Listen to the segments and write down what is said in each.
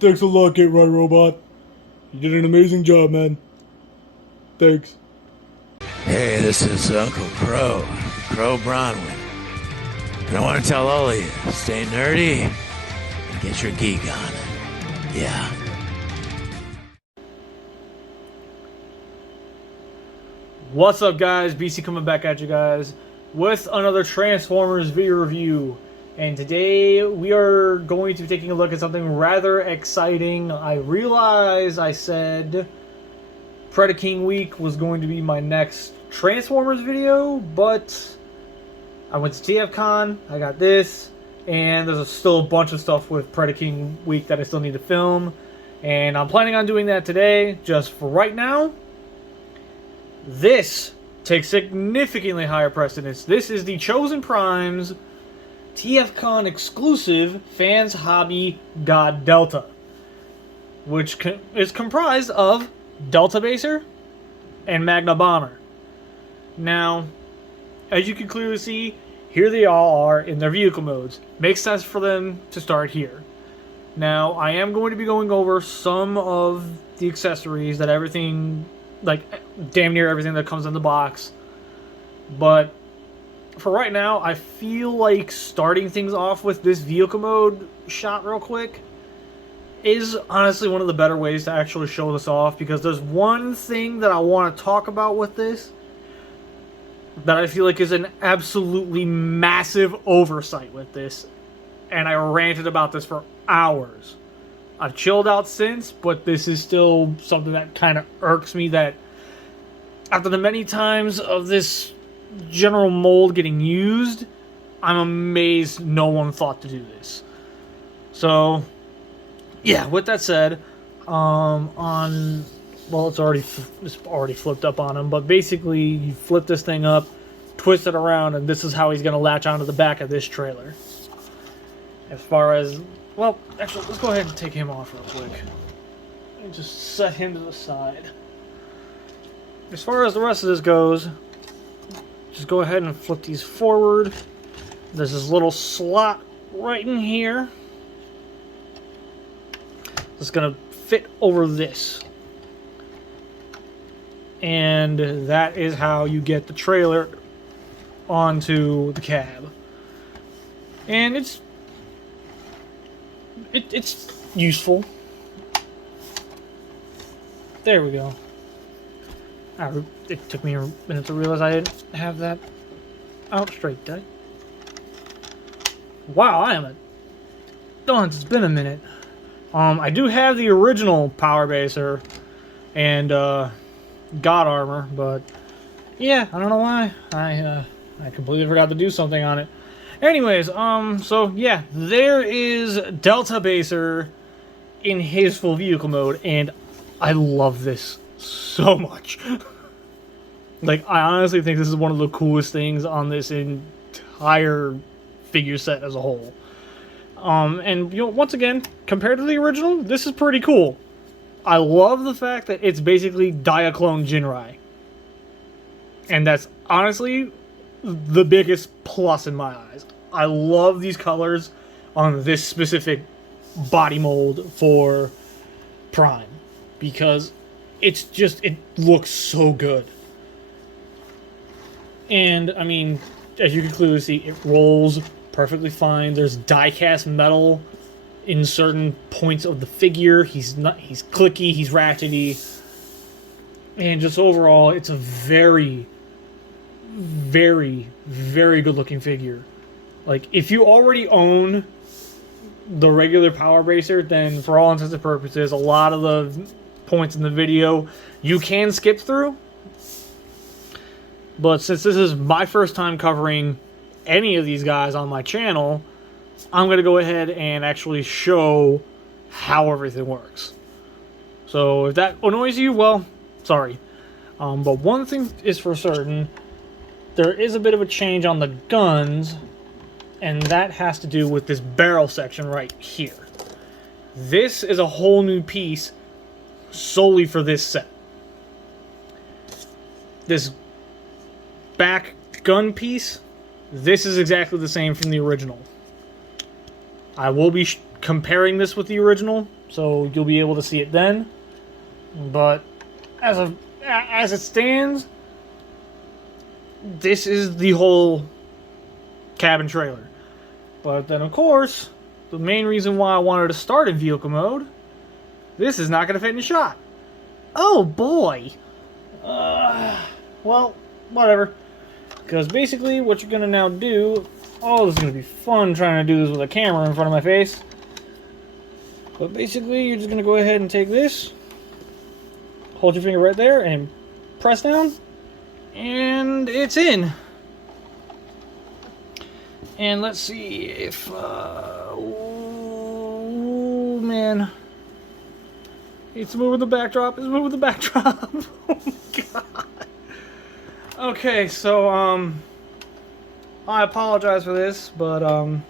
Thanks a lot, Get Right Robot. You did an amazing job, man. Thanks. Hey, this is Uncle Crow Bronwyn. And I want to tell all of you, stay nerdy and get your geek on. Yeah. What's up, guys? BC coming back at you guys with another Transformers video review. And today we are going to be taking a look at something rather exciting. I realize I said Predaking Week was going to be my next Transformers video, but I went to TFCon, I got this, and there's still a bunch of stuff with Predaking Week that I still need to film. And I'm planning on doing that today, just for right now. This takes significantly higher precedence. This is the Chosen Prime's TFCon exclusive Fanshobby God Delta, which is comprised of Delta Baser and Magna Bomber. Now, as you can clearly see, here they all are in their vehicle modes. Makes sense for them to start here. Now, I am going to be going over some of the accessories that everything, like damn near everything that comes in the box. But for right now, I feel like starting things off with this vehicle mode shot real quick is honestly one of the better ways to actually show this off, because there's one thing that I want to talk about with this that I feel like is an absolutely massive oversight with this, and I ranted about this for hours. I've chilled out since, but this is still something that kind of irks me, that after the many times of this general mold getting used, I'm amazed no one thought to do this. So yeah, with that said, it's already flipped up on him, but basically you flip this thing up, twist it around, and this is how he's going to latch onto the back of this trailer. As far as, well, actually, let's go ahead and take him off real quick and just set him to the side. As far as the rest of this goes, just go ahead and flip these forward. There's this little slot right in here. It's going to fit over this. And that is how you get the trailer onto the cab. And it's useful. There we go. It took me a minute to realize I didn't have that out straight, did I? Wow, I am a dunce. It's been a minute. I do have the original Power Baser and God Armor, but yeah, I don't know why. I completely forgot to do something on it. Anyways, so yeah, there is Delta Baser in his full vehicle mode, and I love this so much. Like, I honestly think this is one of the coolest things on this entire figure set as a whole. And you know, once again, compared to the original, this is pretty cool. I love the fact that it's basically Diaclone Jinrai. And that's honestly the biggest plus in my eyes. I love these colors on this specific body mold for Prime, because it's just, it looks so good. And I mean, as you can clearly see, it rolls perfectly fine. There's die-cast metal in certain points of the figure. He's clicky, he's ratchety, and just overall, it's a very, very, very good looking figure. Like, if you already own the regular Power Bracer, then for all intents and purposes, a lot of the points in the video you can skip through. But since this is my first time covering any of these guys on my channel, I'm going to go ahead and actually show how everything works. So if that annoys you, well, sorry. But one thing is for certain, there is a bit of a change on the guns, and that has to do with this barrel section right here. This is a whole new piece solely for this set. This back gun piece, this is exactly the same from the original. I will be comparing this with the original, so you'll be able to see it then. But as it stands, this is the whole cabin trailer. But then, of course, the main reason why I wanted to start in vehicle mode, this is not going to fit in the shot. Oh boy. Well, whatever. Because basically what you're going to now do... Oh, this is going to be fun trying to do this with a camera in front of my face. But basically, you're just going to go ahead and take this, hold your finger right there, and press down, and it's in. And let's see if... oh, man. It's moving the backdrop. It's moving the backdrop. Oh, my God. Okay, so, I apologize for this, but, I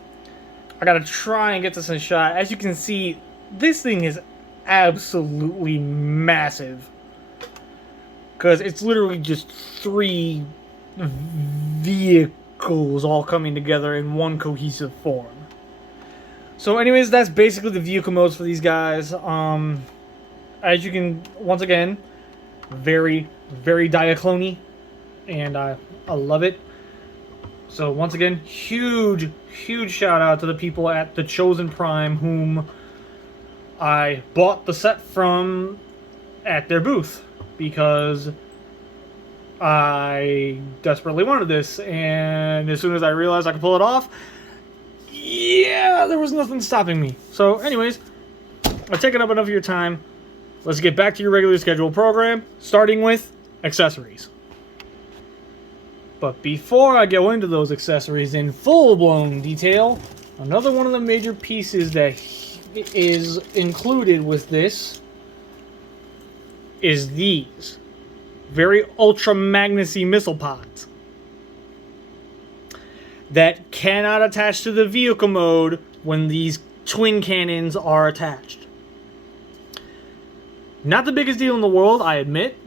gotta try and get this in a shot. As you can see, this thing is absolutely massive. Because it's literally just 3 vehicles all coming together in one cohesive form. So anyways, that's basically the vehicle modes for these guys. As you can, once again, very, very Diaclone, and I love it. So once again, huge shout out to the people at the Chosen Prime whom I bought the set from at their booth because I desperately wanted this, and as soon as I realized I could pull it off, yeah, there was nothing stopping me. So anyways, I've taken up enough of your time. Let's get back to your regular scheduled program, starting with accessories. But before I go into those accessories in full-blown detail, another one of the major pieces that is included with this is these very ultra magnusy missile pods that cannot attach to the vehicle mode when these twin cannons are attached. Not the biggest deal in the world, I admit,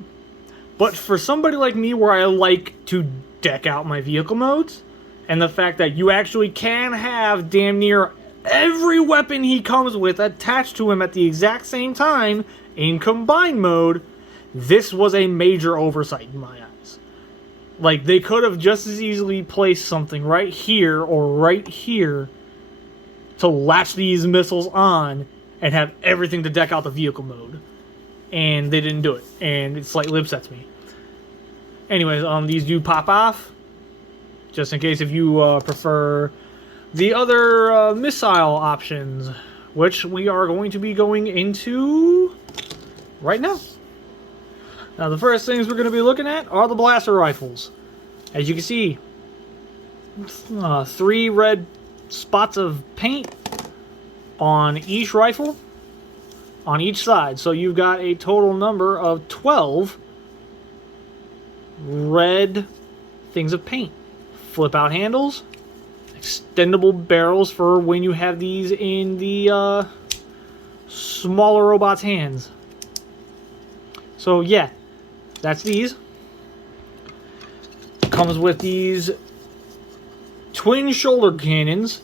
but for somebody like me where I like to deck out my vehicle modes, and the fact that you actually can have damn near every weapon he comes with attached to him at the exact same time in combined mode, this was a major oversight in my eyes. Like, they could have just as easily placed something right here or right here to latch these missiles on and have everything to deck out the vehicle mode. And they didn't do it, and it slightly upsets me. Anyways, these do pop off, just in case if you prefer the other missile options, which we are going to be going into right now. Now, the first things we're going to be looking at are the blaster rifles. As you can see, 3 red spots of paint on each rifle, on each side. So you've got a total number of 12 red things of paint. Flip out handles, extendable barrels for when you have these in the smaller robot's hands. So yeah, that's these. Comes with these twin shoulder cannons,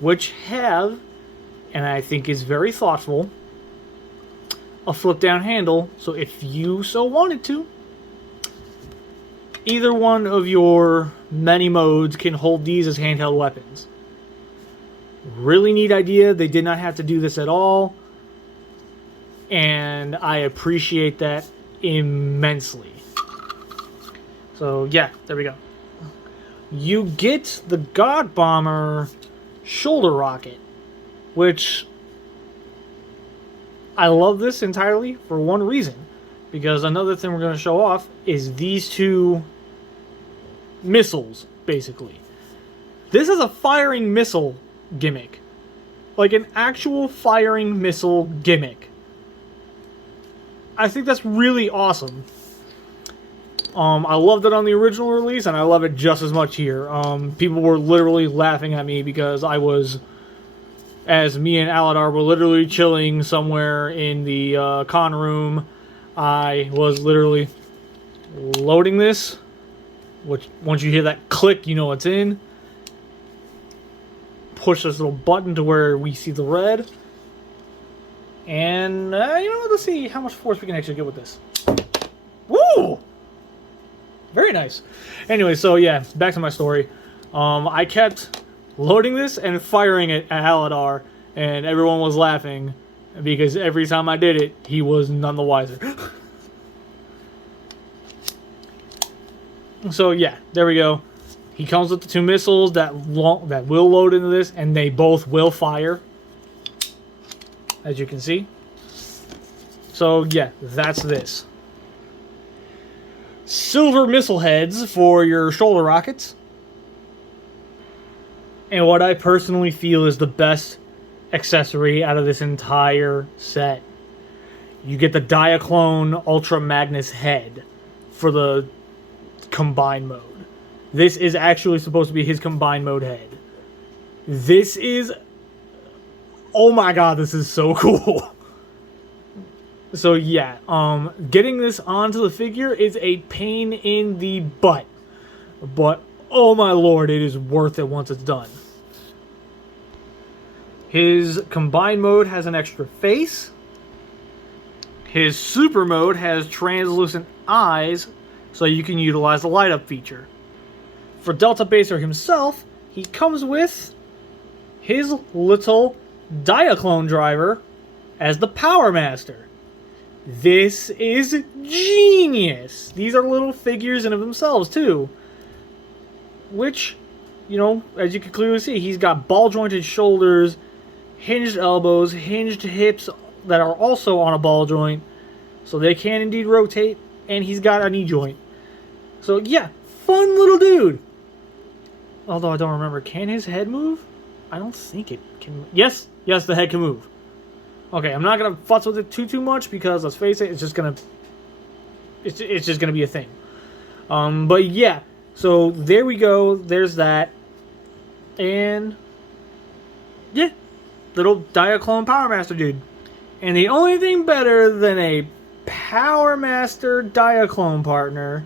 which have, and I think is very thoughtful, a flip down handle, so if you so wanted to, either one of your many modes can hold these as handheld weapons. Really neat idea. They did not have to do this at all, and I appreciate that immensely. So yeah, there we go. You get the God Bomber shoulder rocket, which I love this entirely for one reason, because another thing we're going to show off is these 2 missiles, basically. This is a firing missile gimmick. Like an actual firing missile gimmick. I think that's really awesome. I loved it on the original release, and I love it just as much here. People were literally laughing at me because I was, as me and Aladar were literally chilling somewhere in the con room, I was literally loading this, which once you hear that click, you know it's in. push this little button to where we see the red. And, you know what, let's see how much force we can actually get with this. Woo! Very nice. Anyway, so yeah, back to my story. I kept loading this and firing it at Haladar, and everyone was laughing because every time I did it, he was none the wiser. So yeah, there we go. He comes with the 2 missiles that will load into this, and they both will fire, as you can see. So yeah, that's this. Silver missile heads for your shoulder rockets. And what I personally feel is the best accessory out of this entire set. You get the Diaclone Ultra Magnus head for the combined mode. This is actually supposed to be his combined mode head. This is... Oh my god, this is so cool. So yeah, getting this onto the figure is a pain in the butt. But, oh my lord, it is worth it once it's done. His combined mode has an extra face. His super mode has translucent eyes, so you can utilize the light up feature. For Delta Baser himself, he comes with his little Diaclone driver as the Power Master. This is genius! These are little figures in of themselves, too. Which, you know, as you can clearly see, he's got ball-jointed shoulders, hinged elbows, hinged hips that are also on a ball joint, so they can indeed rotate, and he's got a knee joint. So, yeah, fun little dude! Although I don't remember, can his head move? I don't think it can. Yes, the head can move. Okay, I'm not gonna futz with it too much because let's face it, it's just gonna be a thing. But yeah, so there we go. There's that, and yeah, little Diaclone Power Master dude. And the only thing better than a Power Master Diaclone partner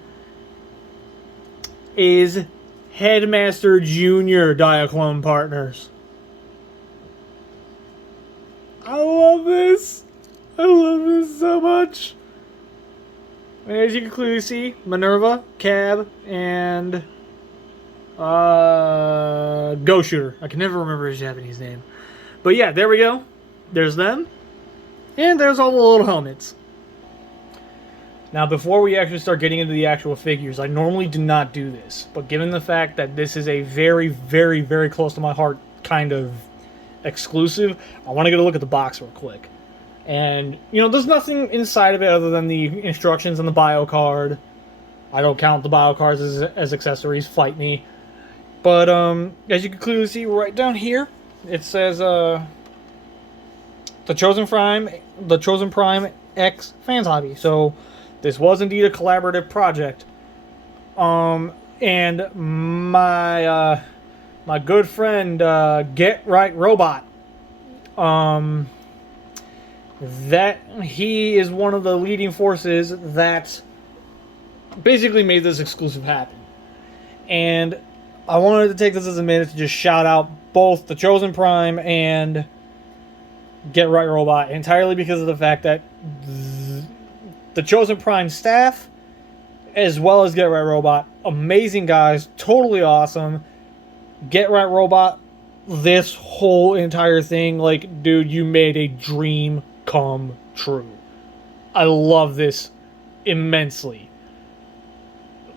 is Headmaster Junior Diaclone partners. I love this. I love this so much. And as you can clearly see, Minerva, Cab, and Go Shooter. I can never remember his Japanese name. But yeah, there we go. There's them. And there's all the little helmets. Now, before we actually start getting into the actual figures, I normally do not do this. But given the fact that this is a very, very, very close to my heart kind of exclusive, I want to get a look at the box real quick. And, you know, there's nothing inside of it other than the instructions and the bio card. I don't count the bio cards as accessories, fight me. But, as you can clearly see right down here, it says, the Chosen Prime X Fanshobby. So, this was indeed a collaborative project. And my good friend, Get Right Robot, that he is one of the leading forces that basically made this exclusive happen. And I wanted to take this as a minute to just shout out both the Chosen Prime and Get Right Robot, entirely because of the fact that the Chosen Prime staff, as well as Get Right Robot, amazing guys, totally awesome. Get Right Robot, this whole entire thing, like, dude, you made a dream come true. I love this immensely.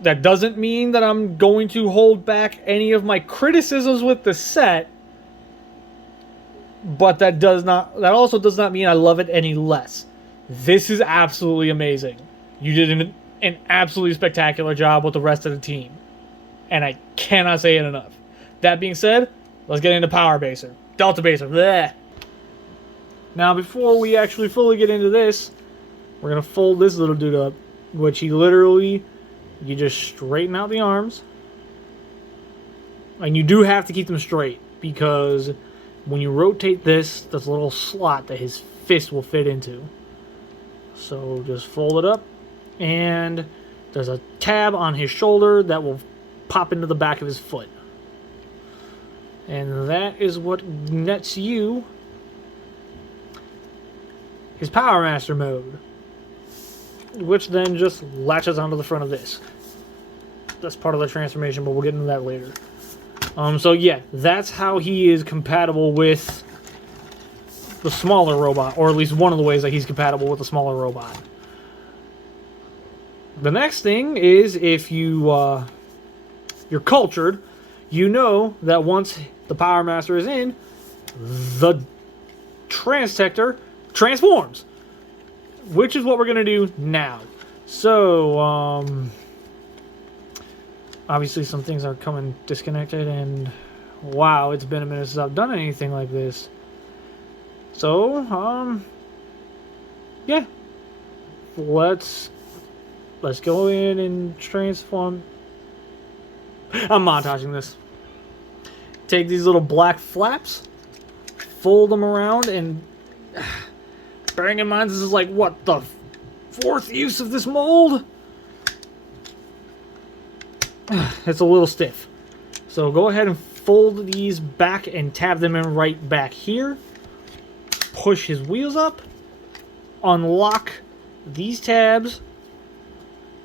That doesn't mean that I'm going to hold back any of my criticisms with the set, but that also does not mean I love it any less. This is absolutely amazing. You did an absolutely spectacular job with the rest of the team, and I cannot say it enough. That being said, let's get into Power Baser. Delta Baser. Bleh. Now, before we actually fully get into this, we're going to fold this little dude up, which you just straighten out the arms. And you do have to keep them straight, because when you rotate this, there's a little slot that his fist will fit into. So just fold it up, and there's a tab on his shoulder that will pop into the back of his foot. And that is what nets you his Power Master mode, which then just latches onto the front of this. That's part of the transformation, but we'll get into that later. So yeah, that's how he is compatible with the smaller robot, or at least one of the ways that he's compatible with the smaller robot. The next thing is, if you're cultured, you know that once the Power Master is in, the Transtector transforms, which is what we're gonna do now. So obviously some things are coming disconnected, and wow, it's been a minute since I've done anything like this. So yeah, let's go in and transform. I'm montaging this. Take these little black flaps, fold them around, and bearing in mind this is like, what, the 4th use of this mold? It's a little stiff. So go ahead and fold these back and tab them in right back here. Push his wheels up. Unlock these tabs.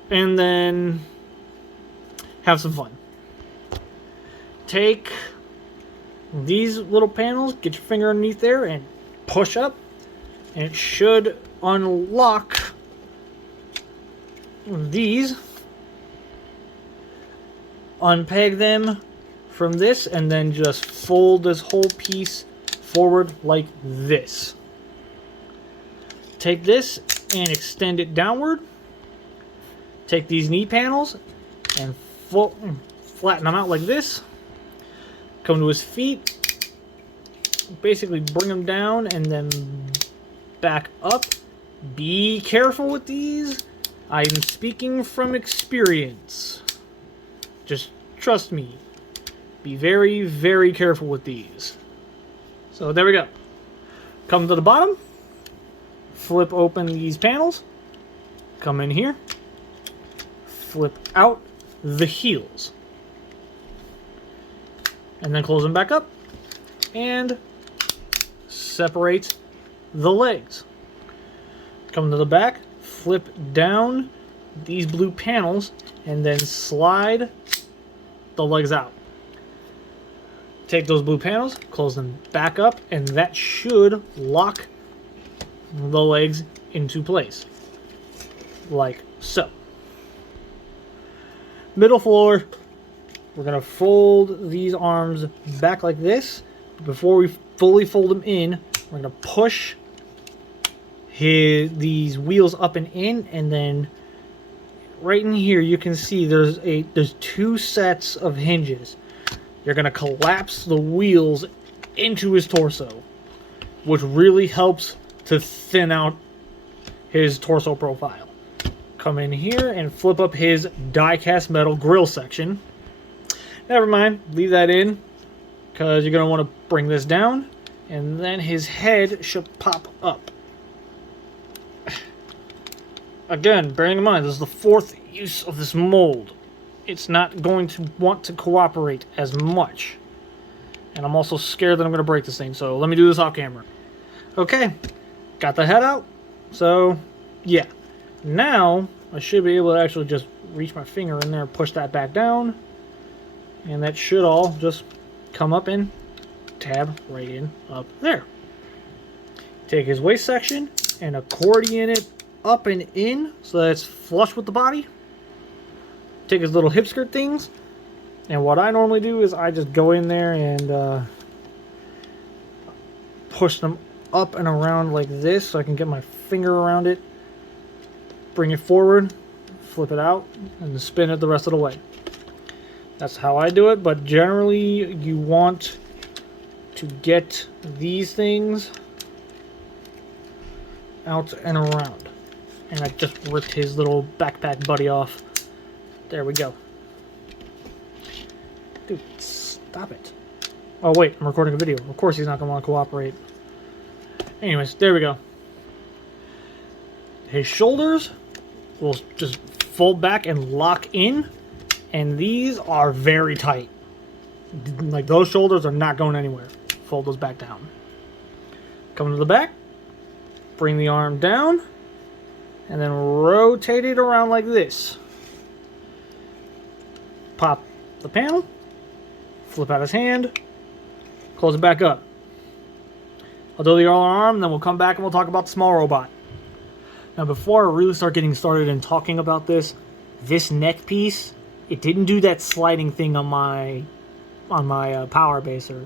And then have some fun. Take these little panels, get your finger underneath there, and push up. And it should unlock these. Unpeg them from this, and then just fold this whole piece forward like this. Take this and extend it downward. Take these knee panels and flatten them out like this. Come to his feet. Basically bring them down and then back up. Be careful with these. I'm speaking from experience. Just trust me. Be very, very careful with these. So there we go. Come to the bottom. Flip open these panels. Come in here. Flip out the heels. And then close them back up. And separate the legs. Come to the back. Flip down these blue panels. And then slide the legs out. Take those blue panels, close them back up, and that should lock the legs into place. Like so. Middle floor, we're going to fold these arms back like this. Before we fully fold them in, we're going to push these wheels up and in, and then right in here you can see there's 2 sets of hinges. You're going to collapse the wheels into his torso, which really helps to thin out his torso profile. Come in here and flip up his die-cast metal grill section. Never mind, leave that in, because you're going to want to bring this down, and then his head should pop up. Again, bearing in mind, this is the 4th use of this mold. It's not going to want to cooperate as much. And I'm also scared that I'm going to break this thing, so let me do this off camera. Okay, got the head out. So, yeah. Now, I should be able to actually just reach my finger in there and push that back down. And that should all just come up and tab right in up there. Take his waist section and accordion it up and in so that it's flush with the body. Take his little hip skirt things, and what I normally do is I just go in there and push them up and around like this so I can get my finger around it, bring it forward, flip it out, and spin it the rest of the way. That's how I do it, but generally you want to get these things out and around. And I just ripped his little backpack buddy off. There we go. Dude, stop it. Oh wait, I'm recording a video. Of course he's not going to want to cooperate. Anyways, there we go. His shoulders will just fold back and lock in. And these are very tight. Like, those shoulders are not going anywhere. Fold those back down. Come to the back. Bring the arm down. And then rotate it around like this. Pop the panel. Flip out his hand. Close it back up. I'll do the other arm, then we'll come back and we'll talk about the small robot. Now, before I really start getting started and talking about this neck piece, it didn't do that sliding thing on my power baser.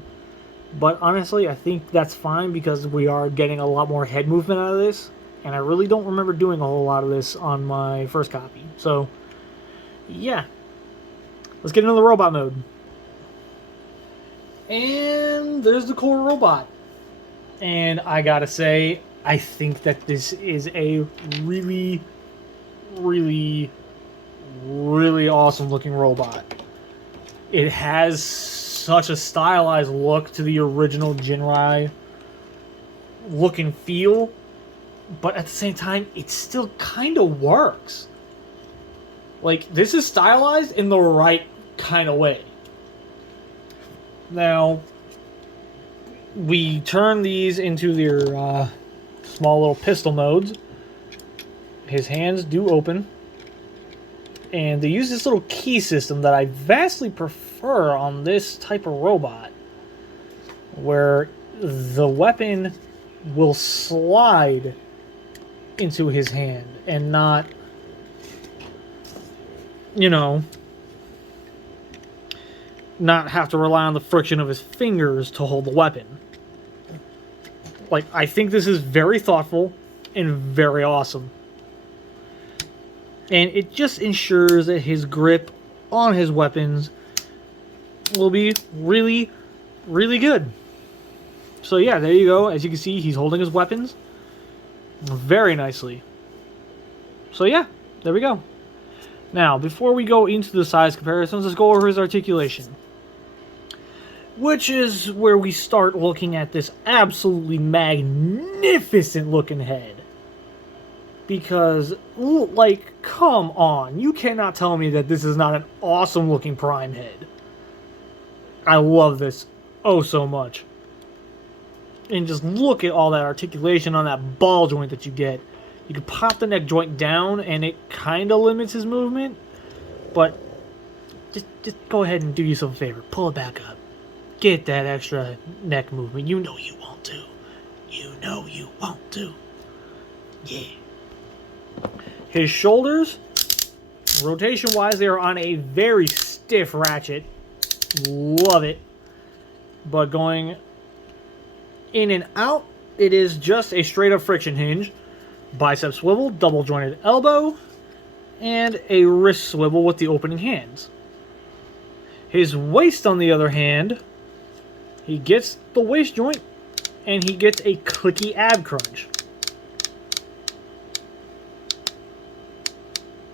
But honestly, I think that's fine because we are getting a lot more head movement out of this. And I really don't remember doing a whole lot of this on my first copy. So, yeah. Let's get into the robot mode. And there's the core robot. And I gotta say, I think that this is a really, really, really awesome looking robot. It has such a stylized look to the original Jinrai look and feel, but at the same time, it still kind of works. Like, this is stylized in the right kind of way. Now, we turn these into their small little pistol modes. His hands do open. And they use this little key system that I vastly prefer on this type of robot, where the weapon will slide into his hand and not, you know, not have to rely on the friction of his fingers to hold the weapon. Like, I think this is very thoughtful and very awesome. And it just ensures that his grip on his weapons will be really, really good. So yeah, there you go. As you can see, he's holding his weapons very nicely. So yeah, there we go. Now, before we go into the size comparisons, let's go over his articulation. Which is where we start looking at this absolutely magnificent looking head. Because, like, come on. You cannot tell me that this is not an awesome looking Prime head. I love this oh so much. And just look at all that articulation on that ball joint that you get. You can pop the neck joint down and it kind of limits his movement. But just go ahead and do yourself a favor. Pull it back up. Get that extra neck movement. You know you want to. You know you want to. Yeah. His shoulders, rotation-wise, they are on a very stiff ratchet. Love it. But going in and out, it is just a straight-up friction hinge. Bicep swivel, double-jointed elbow, and a wrist swivel with the opening hands. His waist, on the other hand, he gets the waist joint, and he gets a clicky ab crunch.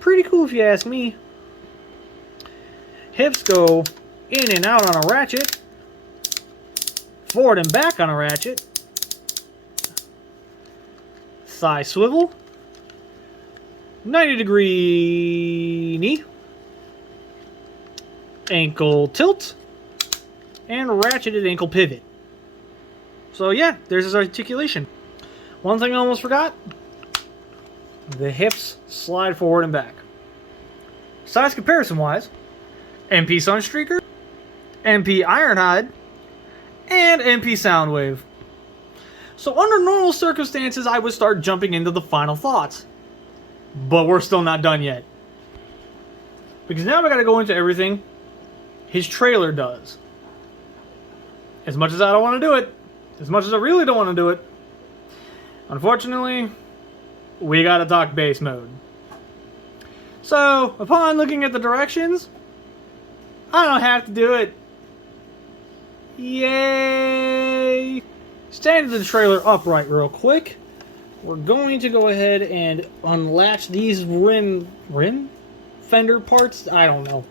Pretty cool if you ask me. Hips go in and out on a ratchet. Forward and back on a ratchet. Thigh swivel. 90-degree knee. Ankle tilt. And ratcheted ankle pivot. So yeah, there's his articulation. One thing I almost forgot. The hips slide forward and back. Size comparison wise, MP Sunstreaker, MP Ironhide, and MP Soundwave. So under normal circumstances, I would start jumping into the final thoughts. But we're still not done yet. Because now we gotta go into everything his trailer does. As much as I don't want to do it, as much as I really don't want to do it, unfortunately, we gotta talk base mode. So, upon looking at the directions, I don't have to do it. Yay! Stand the trailer upright real quick. We're going to go ahead and unlatch these rim fender parts. I don't know.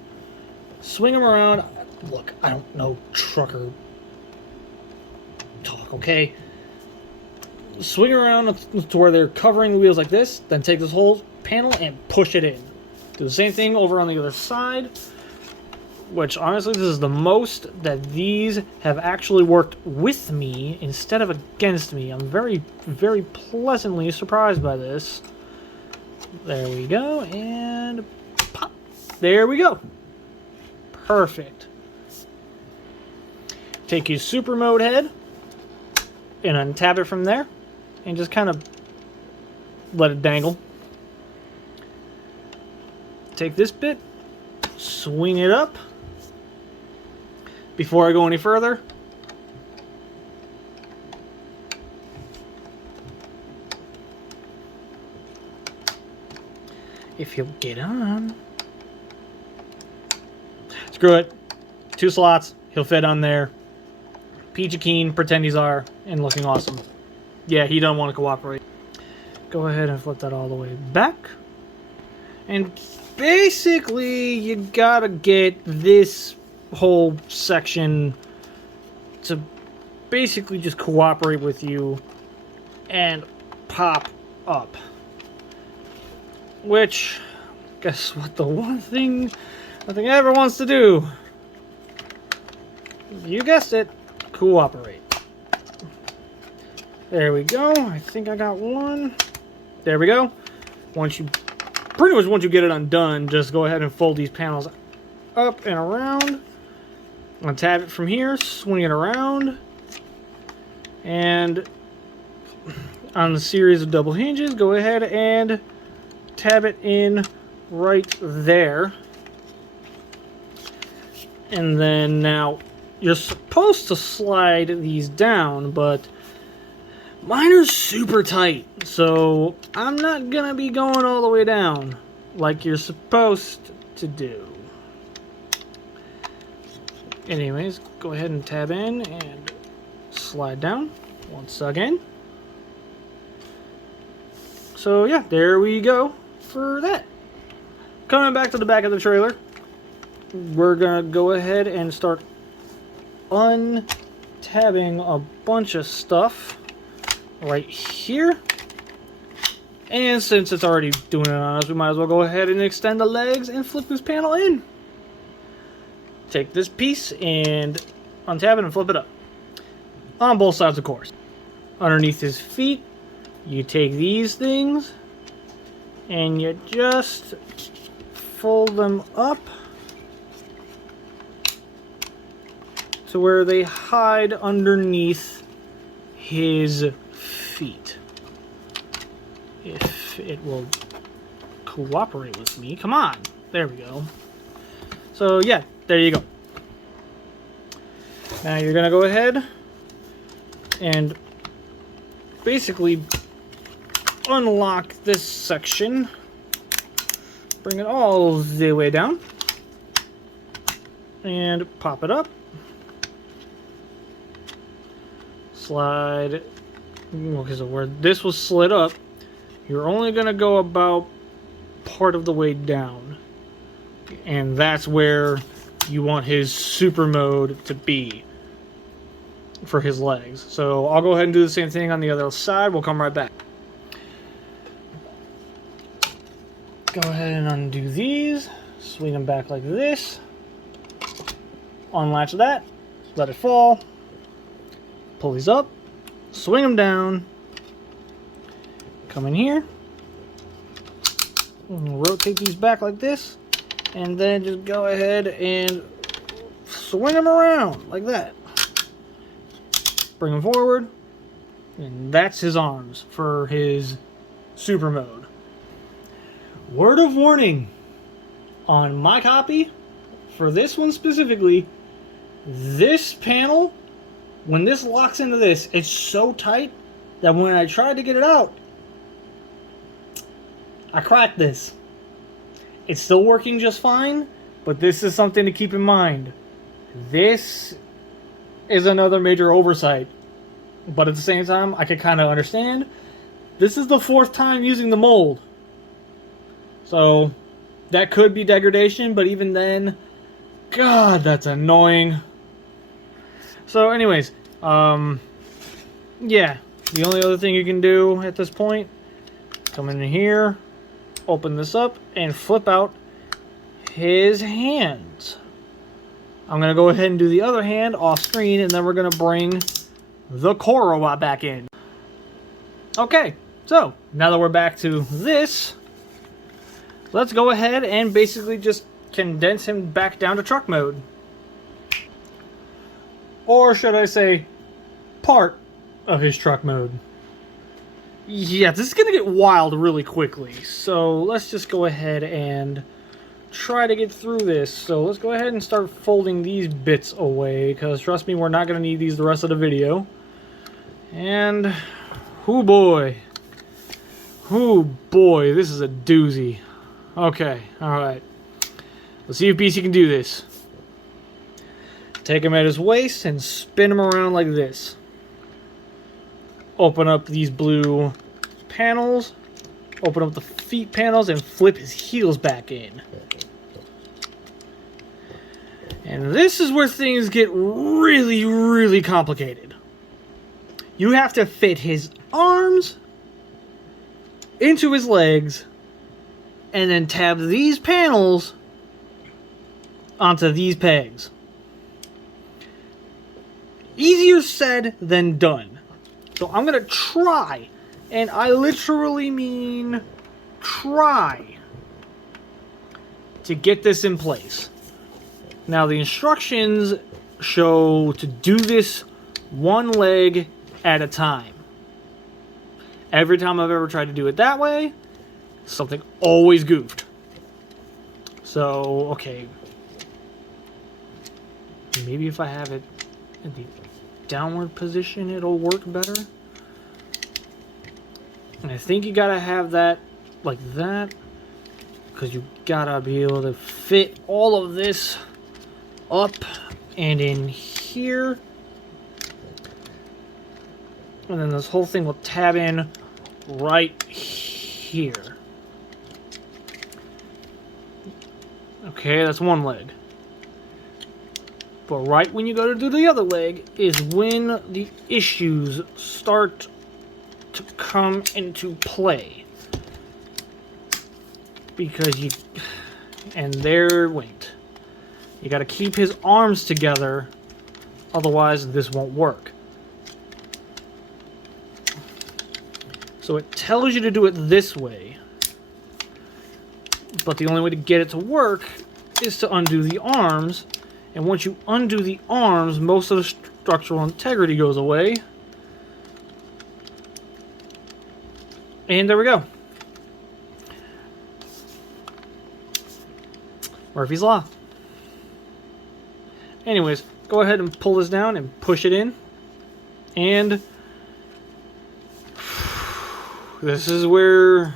Swing them around. Look, I don't know trucker talk, okay? Swing around to where they're covering the wheels like this, then take this whole panel and push it in. Do the same thing over on the other side. which honestly this is the most that these have actually worked with me instead of against me. I'm very, very pleasantly surprised by this. There we go, and pop. There we go. Perfect. Take your super mode head and untap it from there and just kind of let it dangle. Take this bit, swing it up. Before I go any further, if you'll get on, screw it, 2 slots, he'll fit on there. Peachy keen, pretend he's R, and looking awesome. Yeah, he doesn't want to cooperate. Go ahead and flip that all the way back. And basically, you gotta get this whole section to basically just cooperate with you and pop up. Which, guess what, the one thing nothing ever wants to do? You guessed it, cooperate. There we go. I think I got one. There we go. Pretty much once you get it undone, just go ahead and fold these panels up and around. Untap it from here, swing it around, and on the series of double hinges, go ahead and tab it in right there. And then now you're supposed to slide these down, but mine are super tight, so I'm not gonna be going all the way down like you're supposed to do. Anyways, go ahead and tab in and slide down once again. So yeah, there we go for that. Coming back to the back of the trailer, we're gonna go ahead and start untabbing a bunch of stuff right here. And since it's already doing it on us, we might as well go ahead and extend the legs and flip this panel in. Take this piece and untap it and flip it up. On both sides, of course. Underneath his feet, you take these things and you just fold them up to where they hide underneath his feet. If it will cooperate with me. Come on. There we go. So yeah, there you go. Now you're going to go ahead and basically unlock this section. Bring it all the way down. And pop it up. Slide. Okay, so where this was slid up, you're only going to go about part of the way down. And that's where you want his super mode to be for his legs. So I'll go ahead and do the same thing on the other side. We'll come right back. Go ahead and undo these. Swing them back like this. Unlatch that. Let it fall. Pull these up. Swing them down. Come in here. Rotate these back like this. And then just go ahead and swing them around like that. Bring them forward. And that's his arms for his super mode. Word of warning. On my copy, for this one specifically, this panel, when this locks into this, it's so tight that when I tried to get it out, I cracked this. It's still working just fine, but this is something to keep in mind. This is another major oversight. But at the same time, I can kind of understand. This is the 4th time using the mold. So, that could be degradation, but even then, God, that's annoying. So anyways, yeah, the only other thing you can do at this point, come in here, open this up, and flip out his hands. I'm going to go ahead and do the other hand off screen, and then we're going to bring the core robot back in. Okay, so now that we're back to this, let's go ahead and basically just condense him back down to truck mode. Or should I say, part of his truck mode. Yeah, this is going to get wild really quickly. So let's just go ahead and try to get through this. So let's go ahead and start folding these bits away, because trust me, we're not going to need these the rest of the video. And, oh boy, this is a doozy. Okay, alright. Let's see if BC can do this. Take him at his waist and spin him around like this. Open up these blue panels. Open up the feet panels and flip his heels back in. And this is where things get really, really complicated. You have to fit his arms into his legs and then tab these panels onto these pegs. Easier said than done. So I'm going to try, and I literally mean try, to get this in place. Now the instructions show to do this one leg at a time. Every time I've ever tried to do it that way, something always goofed. So, okay. Maybe if I have it in the downward position, it'll work better. And I think you gotta have that like that, because you gotta be able to fit all of this up and in here. And then this whole thing will tab in right here. Okay, that's one leg. But right when you go to do the other leg is when the issues start to come into play. Because you... And there... Wait. You gotta keep his arms together, otherwise this won't work. So it tells you to do it this way. But the only way to get it to work is to undo the arms. And once you undo the arms, most of the structural integrity goes away. And there we go. Murphy's Law. Anyways, go ahead and pull this down and push it in. And this is where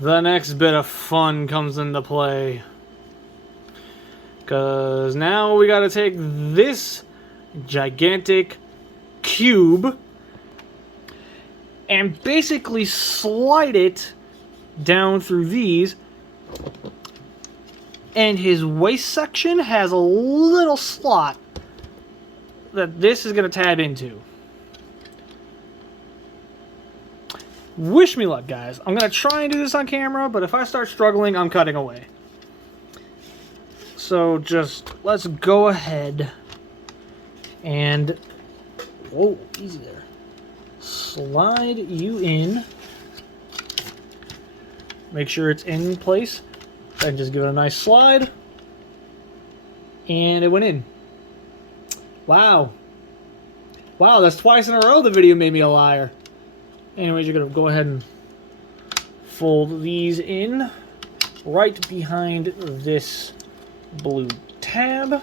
the next bit of fun comes into play. Because now we gotta take this gigantic cube and basically slide it down through these. And his waist section has a little slot that this is gonna tab into. Wish me luck, guys. I'm gonna try and do this on camera, but if I start struggling, I'm cutting away. So just let's go ahead and, whoa, easy there. Slide you in. Make sure it's in place. And just give it a nice slide. And it went in. Wow. Wow, that's twice in a row the video made me a liar. Anyways, you're going to go ahead and fold these in right behind this blue tab.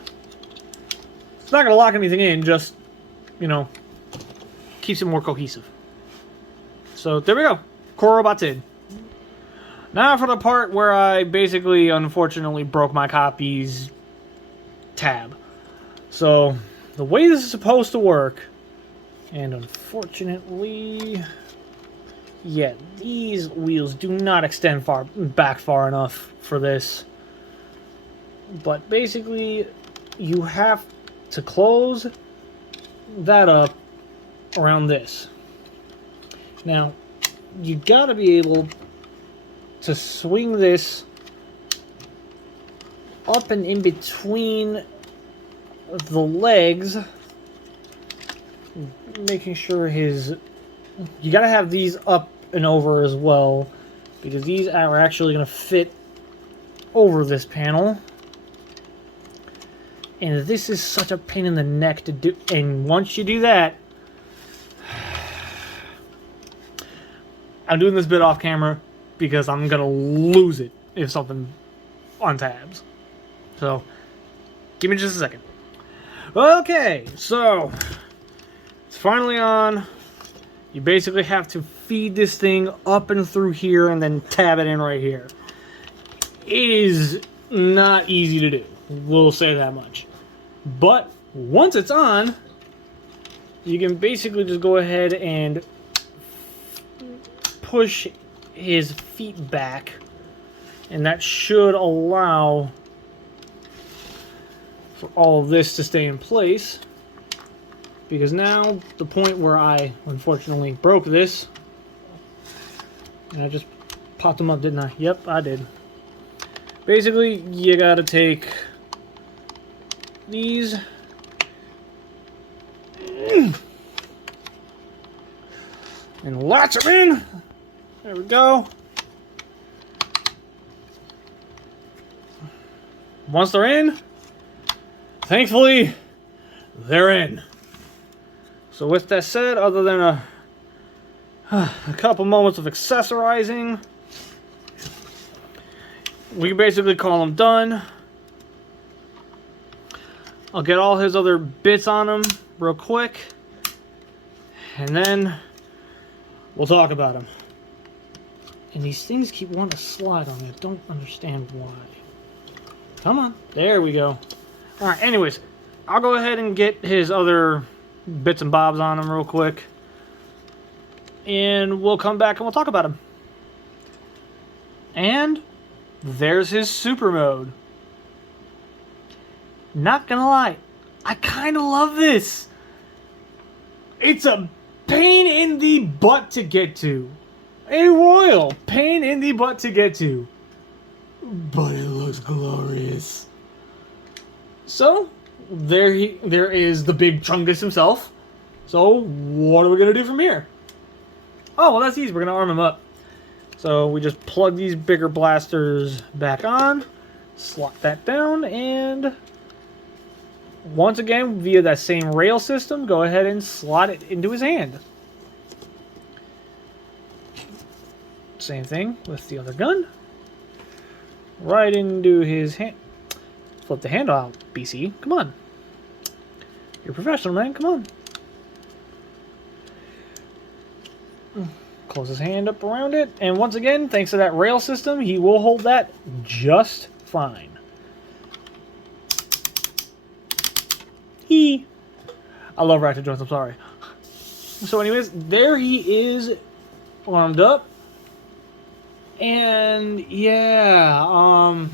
It's not going to lock anything in, just, you know, keeps it more cohesive. So there we go. Core Robot's in. Now for the part where I basically, unfortunately, broke my copy's tab. So the way this is supposed to work, and unfortunately, yeah, these wheels do not extend back far enough for this. But basically, you have to close that up around this. Now, you gotta be able to swing this up and in between the legs, making sure his... You gotta have these up and over as well, because these are actually going to fit over this panel. And this is such a pain in the neck to do. And once you do that... I'm doing this bit off camera because I'm going to lose it if something untabs. So, give me just a second. Okay, so it's finally on. You basically have to feed this thing up and through here and then tab it in right here. It is not easy to do, we'll say that much. But once it's on, you can basically just go ahead and push his feet back, and that should allow for all of this to stay in place. Because now, the point where I unfortunately broke this, and I just popped them up, didn't I? Yep, I did. Basically, you gotta take these and latch them in. There we go. Once they're in, thankfully, they're in. So with that said, other than a couple moments of accessorizing, we can basically call them done. I'll get all his other bits on him real quick, and then we'll talk about him. And these things keep wanting to slide on me. I don't understand why. Come on. There we go. Alright, anyways, I'll go ahead and get his other bits and bobs on him real quick. And we'll come back and we'll talk about him. And there's his super mode. Not gonna lie, I kind of love this. It's a pain in the butt to get to. A royal pain in the butt to get to. But it looks glorious. So, there is the big Chungus himself. So, what are we going to do from here? Oh, well, that's easy. We're going to arm him up. So, we just plug these bigger blasters back on, slot that down, and once again, via that same rail system, go ahead and slot it into his hand. Same thing with the other gun. Right into his hand. Flip the handle out, BC. Come on. You're a professional, man. Come on. Close his hand up around it. And once again, thanks to that rail system, he will hold that just fine. I love ratchet joints, I'm sorry. So anyways, there he is, armed up. And yeah,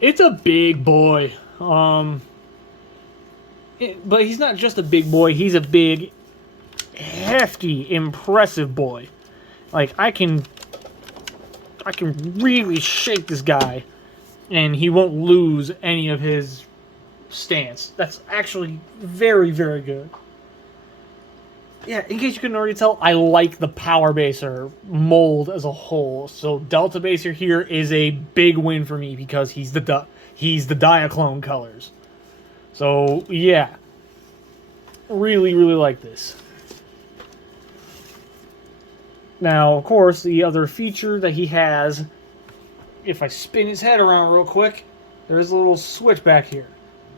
it's a big boy. But he's not just a big boy, he's a big, hefty, impressive boy. Like, I can really shake this guy, and he won't lose any of his stance. That's actually very, very good. Yeah, in case you couldn't already tell, I like the Power Baser mold as a whole. So Delta Baser here is a big win for me because he's the Diaclone colors. So yeah, really, really like this. Now, of course, the other feature that he has, if I spin his head around real quick, there's a little switch back here.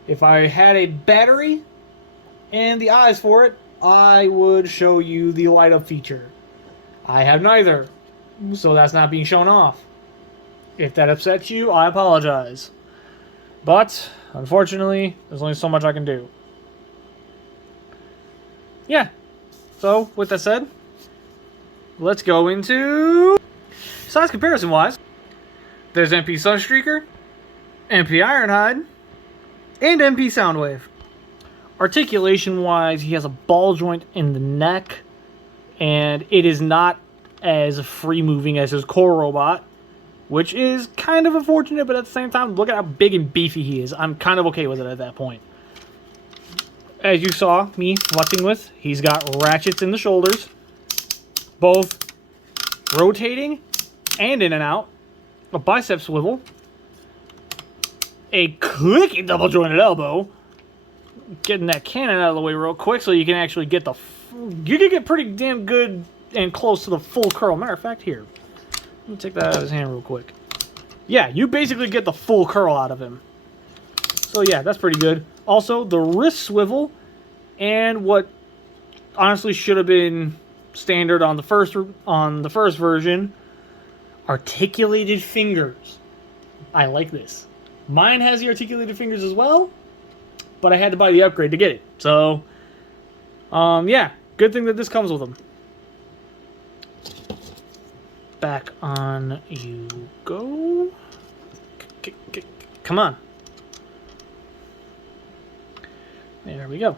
If I had a battery and the eyes for it, I would show you the light up feature. I have neither, so that's not being shown off. If that upsets you, I apologize. But, unfortunately, there's only so much I can do. Yeah, so, with that said, let's go into size comparison wise. There's MP Sunstreaker, MP Ironhide, and MP Soundwave. Articulation-wise, he has a ball joint in the neck, and it is not as free-moving as his core robot. which is kind of unfortunate, but at the same time, look at how big and beefy he is. I'm kind of okay with it at that point. As you saw me futzing with, he's got ratchets in the shoulders, both rotating and in and out, a bicep swivel, a clicky double jointed elbow, getting that cannon out of the way real quick so you can actually get the... You can get pretty damn good and close to the full curl. Matter of fact, here. Let me take that out of his hand real quick. Yeah, you basically get the full curl out of him. So yeah, that's pretty good. Also, the wrist swivel and what honestly should have been standard on the first version, articulated fingers. I like this. Mine has the articulated fingers as well, but I had to buy the upgrade to get it. So, yeah, good thing that this comes with them. Back on you go. Come on. There we go.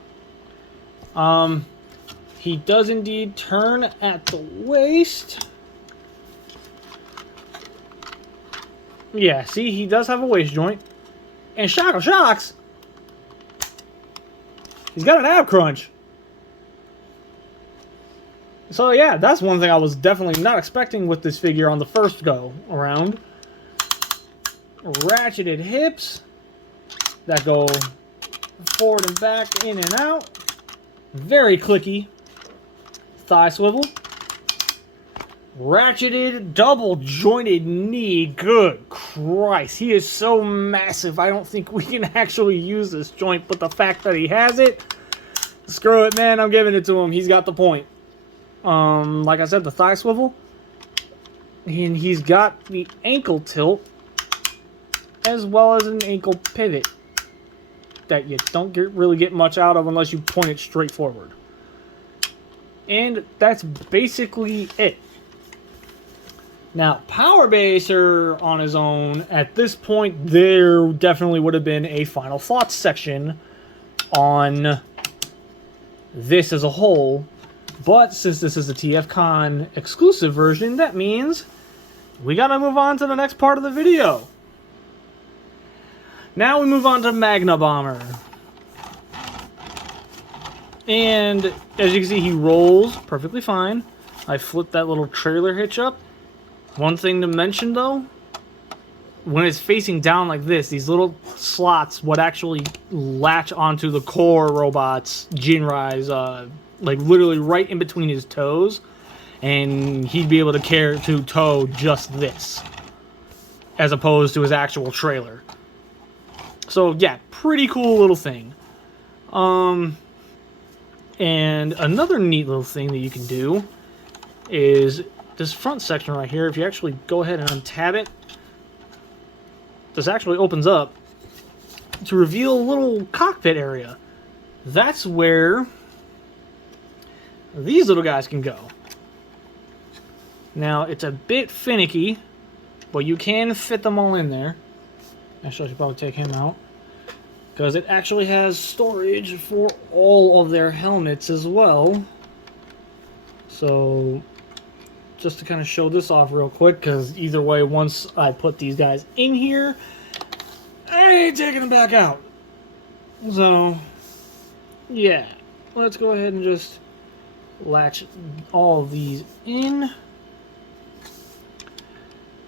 He does indeed turn at the waist. Yeah, see, he does have a waist joint. And shock of shocks, he's got an ab crunch. So yeah, that's one thing I was definitely not expecting with this figure on the first go around. Ratcheted hips that go forward and back, in and out. Very clicky. Thigh swivel. Ratcheted double jointed knee. Good Christ, he is so massive. I don't think we can actually use this joint, but the fact that he has it, screw it, man. I'm giving it to him. He's got the point. Like I said, the thigh swivel, and he's got the ankle tilt as well as an ankle pivot that you don't really get much out of unless you point it straight forward. And that's basically it. Now, Power Baser on his own, at this point, there definitely would have been a final thoughts section on this as a whole. But since this is a TFCon exclusive version, that means we gotta move on to the next part of the video. Now we move on to Magna Bomber. And as you can see, he rolls perfectly fine. I flipped that little trailer hitch up. One thing to mention though, when it's facing down like this, these little slots would actually latch onto the core robot's Jinrai's, like literally right in between his toes, and he'd be able to tow just this, as opposed to his actual trailer. So yeah, pretty cool little thing. And another neat little thing that you can do is this front section right here. If you actually go ahead and untab it, this actually opens up to reveal a little cockpit area. That's where these little guys can go. Now, it's a bit finicky, but you can fit them all in there. Actually, I should probably take him out, because it actually has storage for all of their helmets as well. So, just to kind of show this off real quick, because either way, once I put these guys in here, I ain't taking them back out. So, yeah. Let's go ahead and just latch all of these in.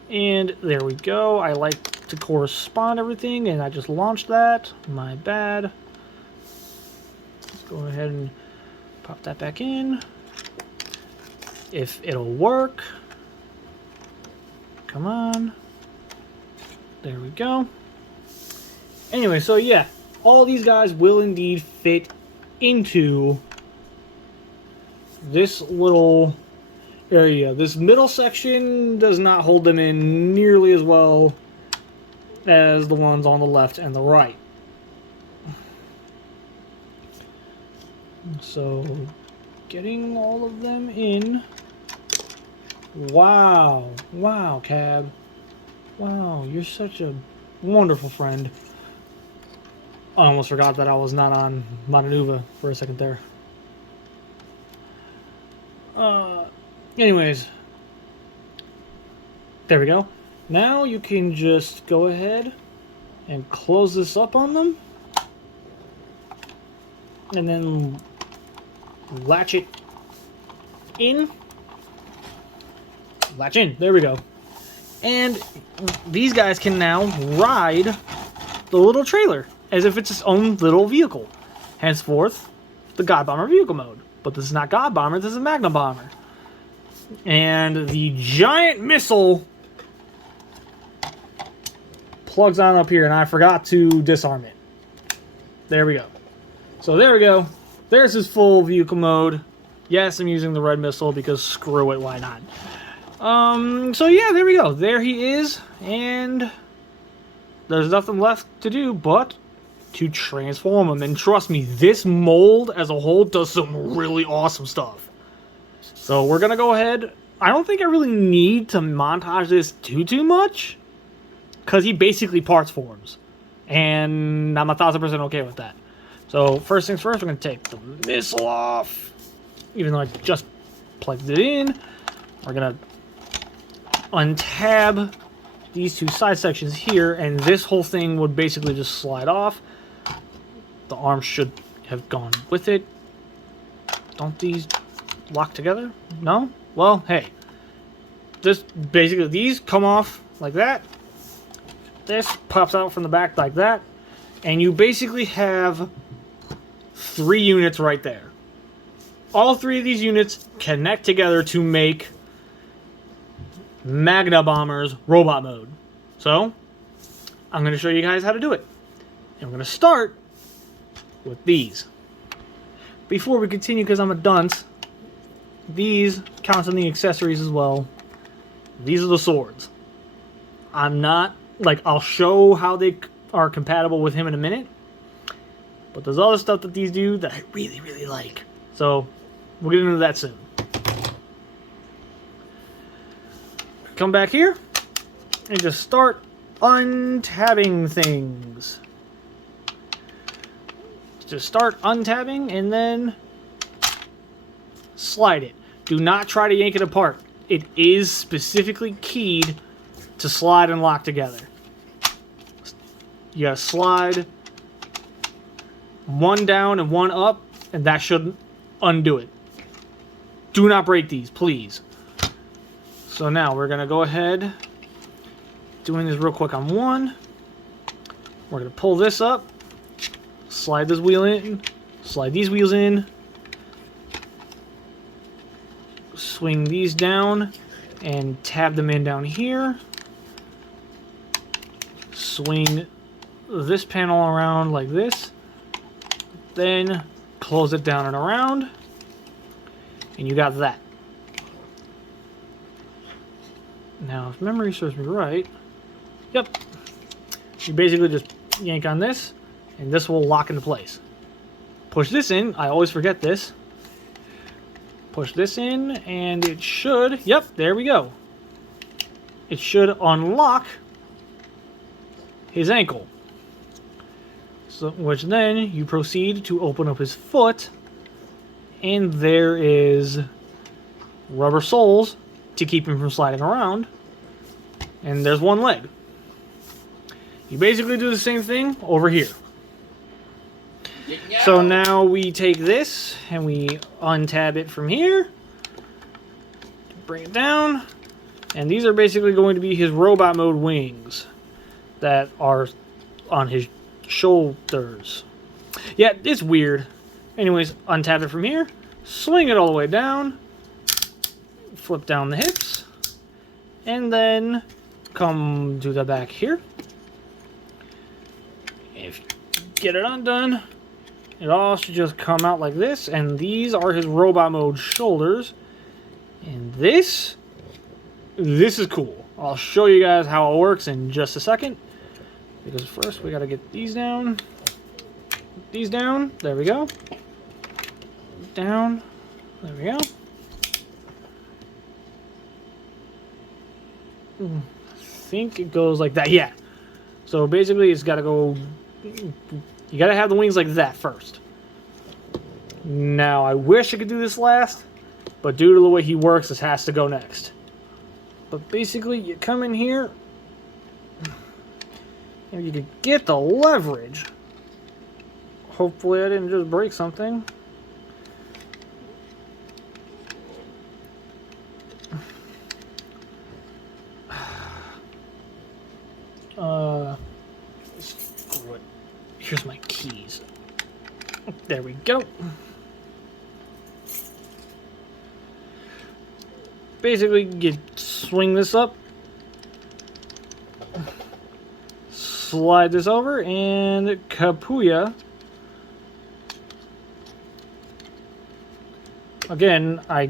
And there we go. I like to correspond everything, and I just launched that. My bad. Let's go ahead and pop that back in. If it'll work. Come on. There we go. Anyway, so yeah, all these guys will indeed fit into this little area. This middle section does not hold them in nearly as well as the ones on the left and the right. So, getting all of them in. Wow. Wow, Cab. Wow, you're such a wonderful friend. I almost forgot that I was not on Matanuva for a second there. Anyways. There we go. Now you can just go ahead and close this up on them. And then latch it in. Latch in. There we go. And these guys can now ride the little trailer as if it's its own little vehicle. Henceforth, the God Bomber vehicle mode. But this is not God Bomber, this is Magnum Bomber. And the giant missile plugs on up here, and I forgot to disarm it. There we go. So there we go. There's his full vehicle mode. Yes, I'm using the red missile because screw it, why not? So yeah, there we go. There he is, and there's nothing left to do but to transform him. And trust me, this mold as a whole does some really awesome stuff. So we're gonna go ahead. I don't think I really need to montage this too much, because he basically parts forms, and I'm 1000% okay with that. So first things first, we're gonna take the missile off, even though I just plugged it in. We're gonna untab these two side sections here, and this whole thing would basically just slide off. The arm should have gone with it. Don't these lock together? No? Well, hey. This basically, these come off like that. This pops out from the back like that. And you basically have 3 units right there. All 3 of these units connect together to make Magna Bomber's robot mode. So, I'm going to show you guys how to do it. And we're going to start with these. Before we continue, because I'm a dunce, these count in the accessories as well. These are the swords. I'm not, like, I'll show how they are compatible with him in a minute. But there's other stuff that these do that I really like. So, we'll get into that soon. Come back here and just start untabbing things. Just start untabbing and then slide it. Do not try to yank it apart. It is specifically keyed to slide and lock together. You gotta slide one down and one up, and that should undo it. Do not break these, please. So now we're gonna go ahead, doing this real quick on one. We're gonna pull this up, slide this wheel in, slide these wheels in, swing these down, and tab them in down here. Swing this panel around like this, then close it down and around, and you got that. Now, if memory serves me right, yep, you basically just yank on this, and this will lock into place. Push this in, I always forget this. Push this in, and it should, yep, there we go. It should unlock his ankle. So, which then you proceed to open up his foot, and there is rubber soles to keep him from sliding around, and there's one leg. You basically do the same thing over here. So now we take this and we untab it from here, bring it down, and these are basically going to be his robot mode wings that are on his shoulders. Yeah, it's weird. Anyways, untab it from here, swing it all the way down, flip down the hips, and then come to the back here. If you get it undone, it all should just come out like this, and these are his robot mode shoulders. And this is cool. I'll show you guys how it works in just a second. Because first we gotta get these down. These down. There we go. Down. There we go. I think it goes like that. Yeah. So basically it's gotta go... You gotta have the wings like that first. Now, I wish I could do this last, but due to the way he works, this has to go next. But basically, you come in here, If you could get the leverage. Hopefully I didn't just break something. Screw it. Here's my keys. There we go. Basically, you swing this up, slide this over, and kapuya. Again, I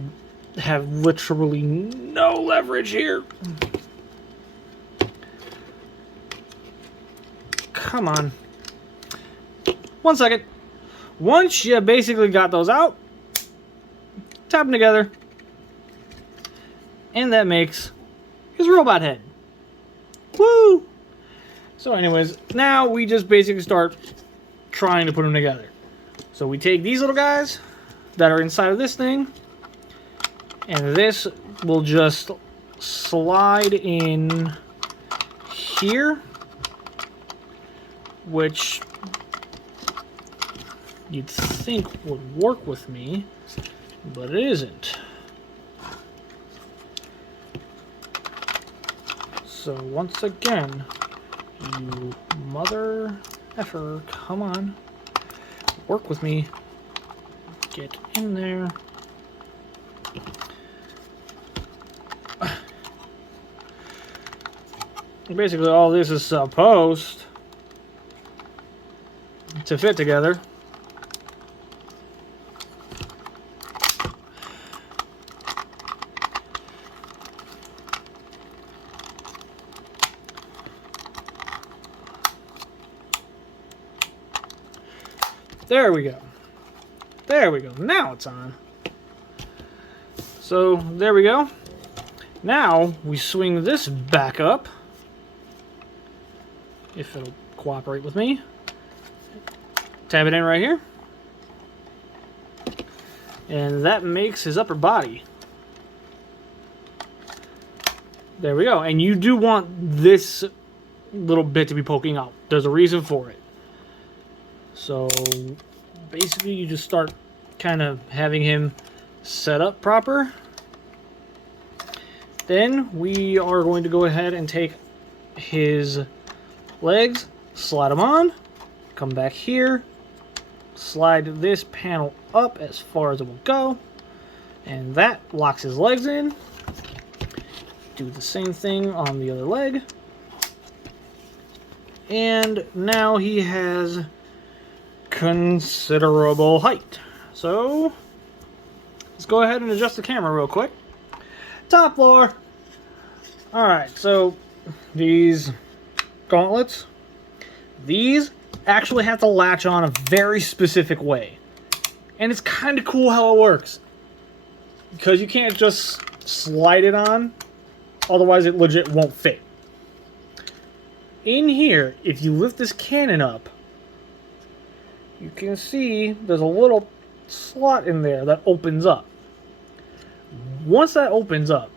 have literally no leverage here. Come on. 1 second. Once you basically got those out, tap them together. And that makes his robot head. Woo! So anyways, now we just basically start trying to put them together. So we take these little guys that are inside of this thing, and this will just slide in here, which you'd think would work with me, but it isn't. So once again, you mother effer, come on, work with me, get in there. Basically all this is supposed to fit together. There we go. There we go. Now it's on. So, there we go. Now, we swing this back up. If it'll cooperate with me. Tab it in right here. And that makes his upper body. There we go. And you do want this little bit to be poking out. There's a reason for it. So basically you just start kind of having him set up proper. Then we are going to go ahead and take his legs, slide them on, come back here, slide this panel up as far as it will go, and that locks his legs in. Do the same thing on the other leg. And now he has considerable height. So let's go ahead and adjust the camera real quick. Top floor. Alright, so these gauntlets, these actually have to latch on a very specific way. And it's kind of cool how it works. Because you can't just slide it on, otherwise it legit won't fit. In here, if you lift this cannon up, you can see there's a little slot in there that opens up. Once that opens up,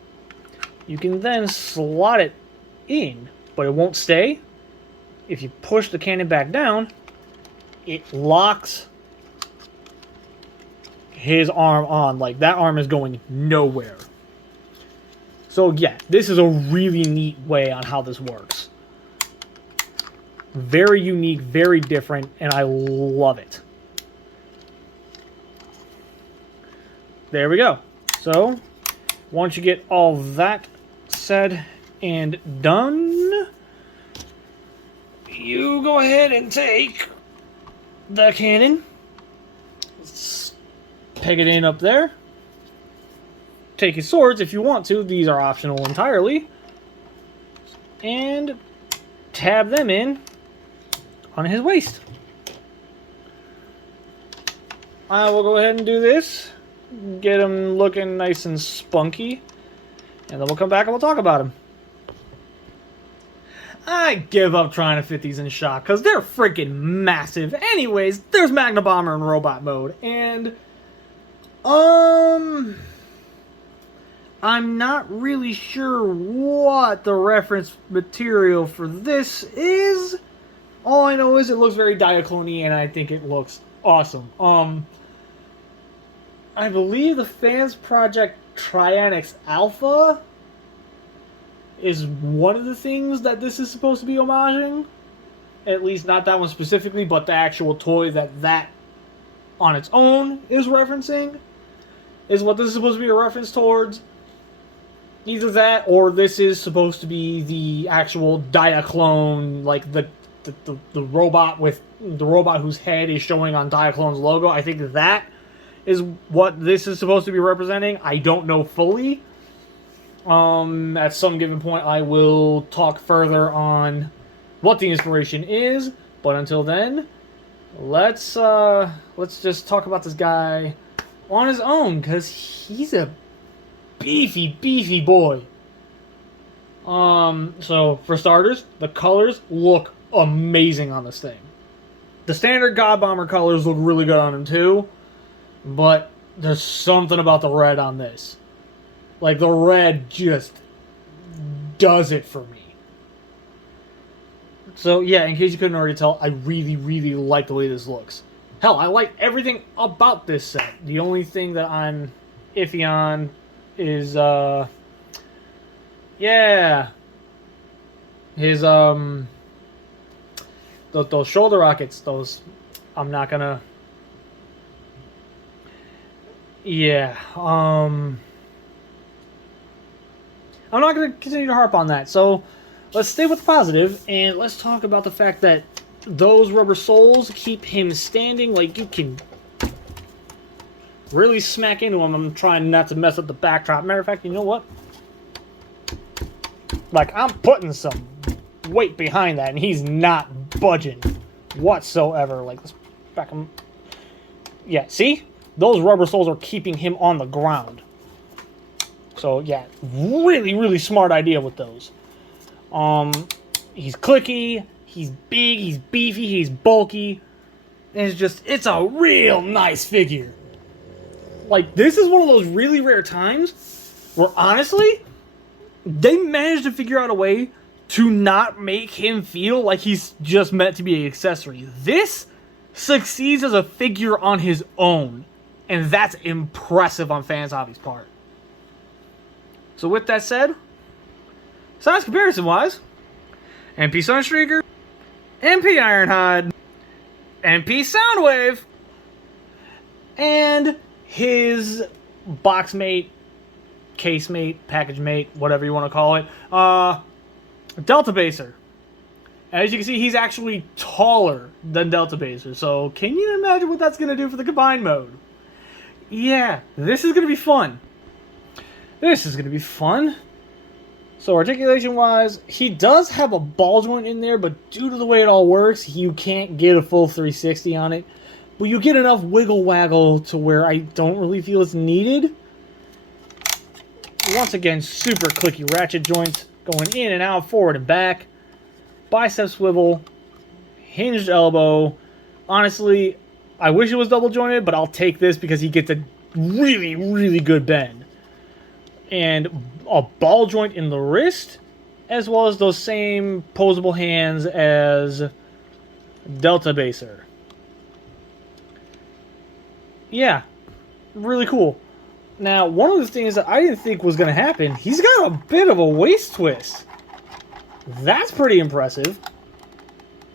you can then slot it in, but it won't stay. If you push the cannon back down, it locks his arm on. Like, that arm is going nowhere. So yeah, this is a really neat way on how this works. Very unique, very different, and I love it. There we go. So, once you get all that said and done, you go ahead and take the cannon, peg it in up there, take his swords if you want to, these are optional entirely, and tab them in on his waist. I will go ahead and do this, get him looking nice and spunky, and then we'll come back and we'll talk about him. I give up trying to fit these in shot because they're freaking massive. Anyways, there's Magna Bomber in robot mode, and I'm not really sure what the reference material for this is, All I know is it looks very Diaclone-y, and I think it looks awesome. I believe the Fans Project Trianix Alpha is one of the things that this is supposed to be homaging. At least not that one specifically, but the actual toy that on its own is referencing is what this is supposed to be a reference towards. Either that, or this is supposed to be the actual Diaclone, like the robot with the robot whose head is showing on Diaclone's logo. I think that is what this is supposed to be representing. I don't know fully. At some given point, I will talk further on what the inspiration is. But until then, let's just talk about this guy on his own, because he's a beefy boy. So for starters, the colors look amazing on this thing. The standard God Bomber colors look really good on him too, but there's something about the red on this. Like, the red just does it for me. So yeah, in case you couldn't already tell, I really like the way this looks. Hell, I like everything about this set. The only thing that I'm iffy on is yeah, his those shoulder rockets. Those, I'm not gonna. Yeah, I'm not gonna continue to harp on that. So let's stay with the positive, and let's talk about the fact that those rubber soles keep him standing. Like, you can really smack into him. I'm trying not to mess up the backdrop. Matter of fact, you know what? Like, I'm putting some weight behind that, and he's not budging whatsoever. Like, let's back him. Yeah, see? Those rubber soles are keeping him on the ground. So, yeah, really smart idea with those. He's clicky, he's big, he's beefy, he's bulky. And it's a real nice figure. Like, this is one of those really rare times where, honestly, they managed to figure out a way to not make him feel like he's just meant to be an accessory. This succeeds as a figure on his own, and that's impressive on Fanshobby's part. So with that said, size comparison-wise, MP Sunstreaker, MP Ironhide, MP Soundwave, and his box mate, case mate, package mate, whatever you want to call it, Delta Baser. As you can see, he's actually taller than Delta Baser, so can you imagine what that's going to do for the combined mode? Yeah, this is going to be fun. This is going to be fun. So articulation-wise, he does have a ball joint in there, but due to the way it all works, you can't get a full 360 on it. But you get enough wiggle-waggle to where I don't really feel it's needed. Once again, super clicky ratchet joints going in and out, forward and back. Bicep swivel. Hinged elbow. Honestly, I wish it was double jointed, but I'll take this because he gets a really good bend. And a ball joint in the wrist, as well as those same posable hands as Delta Baser. Yeah, really cool. Now, one of the things that I didn't think was going to happen, he's got a bit of a waist twist. That's pretty impressive.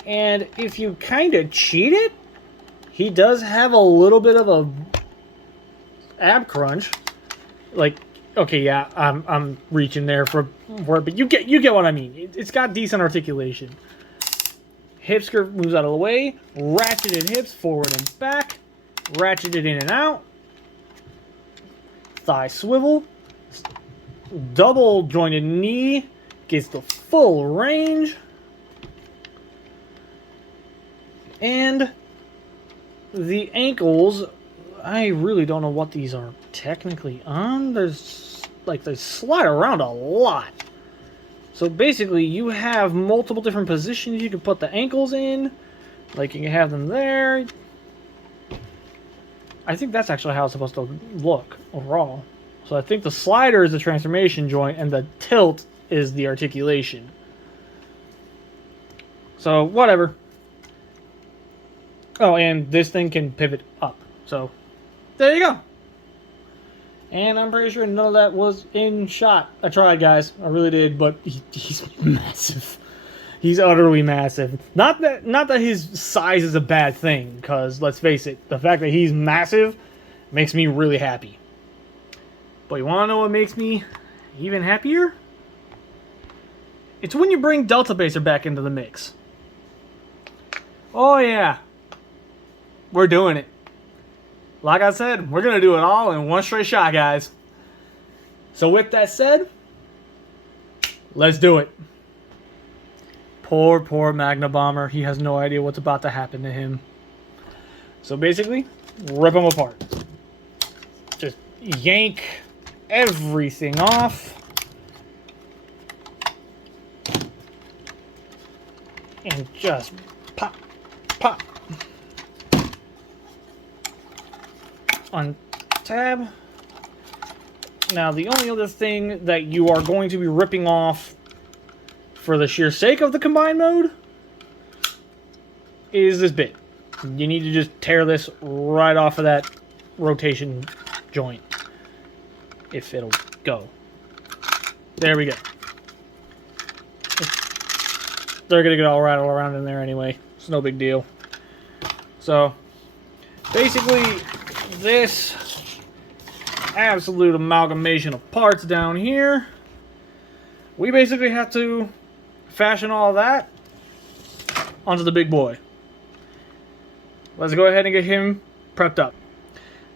And if you kind of cheat it, he does have a little bit of a ab crunch. Like, okay, yeah, I'm reaching there for it, but you get what I mean. It's got decent articulation. Hip skirt moves out of the way. Ratcheted hips forward and back. Ratcheted in and out. Thigh swivel. Double jointed knee. Gets the full range. And the ankles, I really don't know what these are technically on. They slide around a lot. So basically, you have multiple different positions you can put the ankles in. Like, you can have them there. I think that's actually how it's supposed to look overall. So I think the slider is the transformation joint, and the tilt is the articulation. So, whatever. Oh, and this thing can pivot up. So, there you go. And I'm pretty sure none of that was in shot. I tried, guys. I really did, but he's massive. He's utterly massive. Not that his size is a bad thing, because let's face it, the fact that he's massive makes me really happy. But you want to know what makes me even happier? It's when you bring Delta Baser back into the mix. Oh yeah. We're doing it. Like I said, we're going to do it all in one straight shot, guys. So with that said, let's do it. Poor Magna Bomber. He has no idea what's about to happen to him. So basically, rip him apart. Just yank everything off. And just pop, pop. Untab. Now, the only other thing that you are going to be ripping off for the sheer sake of the combined mode is this bit. You need to just tear this right off of that rotation joint. If it'll go. There we go. They're going to get all rattled around in there anyway. It's no big deal. So, basically, this absolute amalgamation of parts down here, we basically have to fashion all that onto the big boy. Let's go ahead and get him prepped up.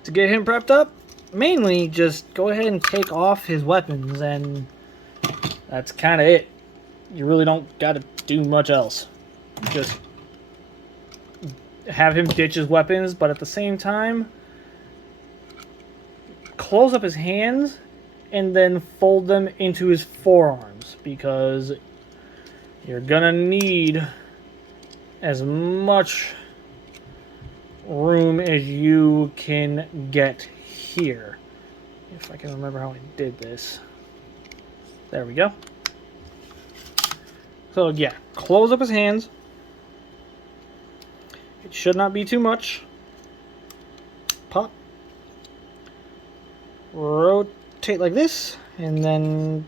To get him prepped up, mainly just go ahead and take off his weapons, and that's kind of it. You really don't got to do much else. Just have him ditch his weapons, but at the same time, close up his hands and then fold them into his forearms, because you're gonna need as much room as you can get here. If I can remember how I did this. There we go. So yeah, close up his hands. It should not be too much. Pop. Rotate like this, and then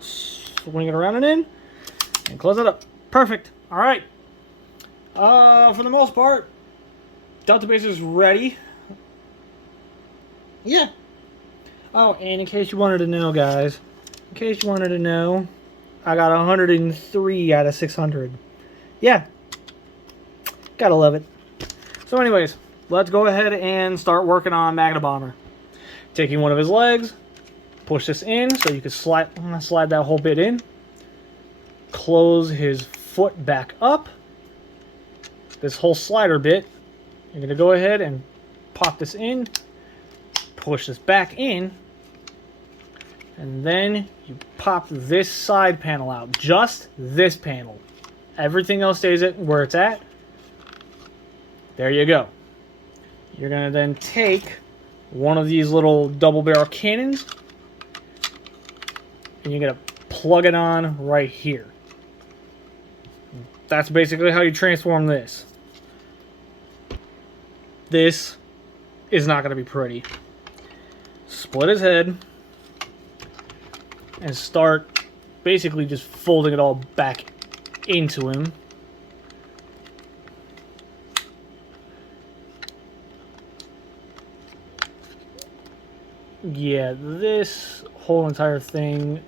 swing it around and in, and close it up. Perfect. All right. For the most part, Delta Base is ready. Yeah. Oh, and in case you wanted to know, guys, I got 103 out of 600. Yeah. Gotta love it. So anyways, let's go ahead and start working on Magna Bomber. Taking one of his legs, push this in so you can slide that whole bit in. Close his foot back up. This whole slider bit, you're going to go ahead and pop this in, push this back in, and then you pop this side panel out. Just this panel. Everything else stays where it's at. There you go. You're going to then take one of these little double barrel cannons, and you're going to plug it on right here. That's basically how you transform this. This is not going to be pretty. Split his head and start basically just folding it all back into him. Yeah, this whole entire thing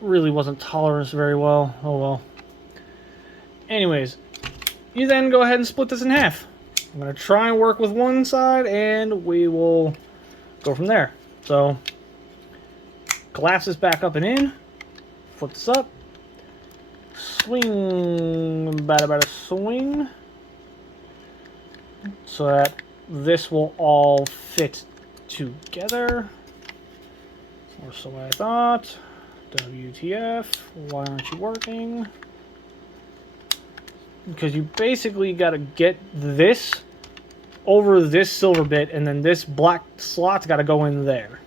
really wasn't toleranced very well. Oh well. Anyways, you then go ahead and split this in half. I'm going to try and work with one side, and we will go from there. So, collapse this back up and in. Flip this up. Swing, bada swing. So that this will all fit together. Or so I thought. WTF, why aren't you working? Because you basically got to get this over this silver bit, and then this black slot's got to go in there.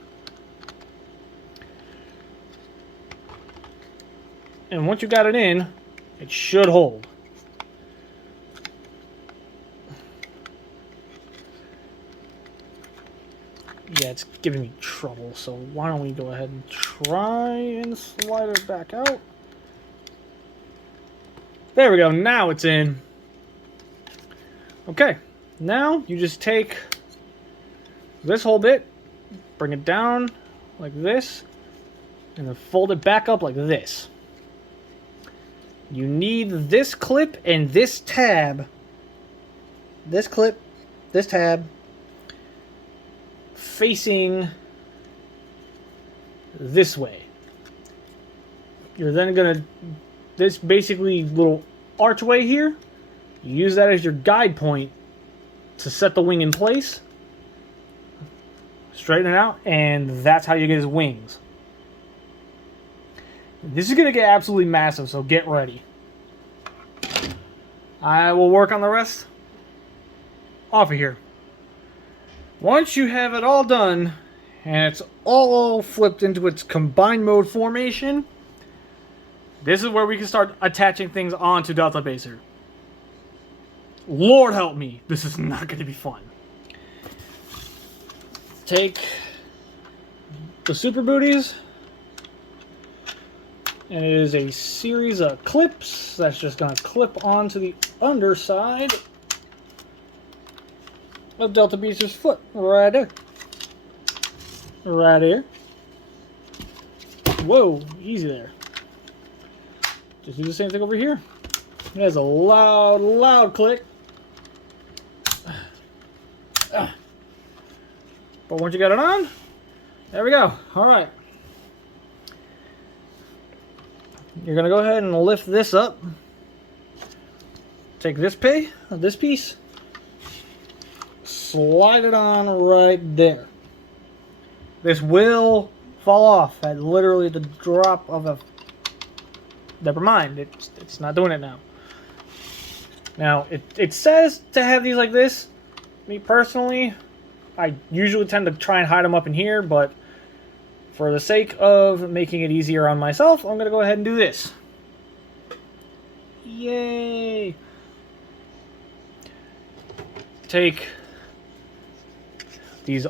And once you got it in, it should hold. Yeah, it's giving me trouble, so why don't we go ahead and try and slide it back out. There we go, now it's in. Okay, now you just take this whole bit, bring it down like this, and then fold it back up like this. You need this clip and this tab. This clip, this tab, facing this way. You're then gonna, this basically little archway here, you use that as your guide point to set the wing in place. Straighten it out, and that's how you get his wings. This is gonna get absolutely massive, so get ready. I will work on the rest off of here. Once you have it all done, and it's all flipped into its combined mode formation, this is where we can start attaching things onto Delta Baser. Lord help me, this is not going to be fun. Take the Super Booties, and it is a series of clips that's just going to clip onto the underside of Delta Baser's foot, right there. Right here. Whoa, easy there. Just do the same thing over here. It has a loud, loud click. But once you got it on, there we go. All right. You're going to go ahead and lift this up. Take this piece, slide it on right there. This will fall off at literally the drop of a... Never mind, it's not doing it now. Now, it says to have these like this. Me personally, I usually tend to try and hide them up in here, but for the sake of making it easier on myself, I'm going to go ahead and do this. Yay! Take these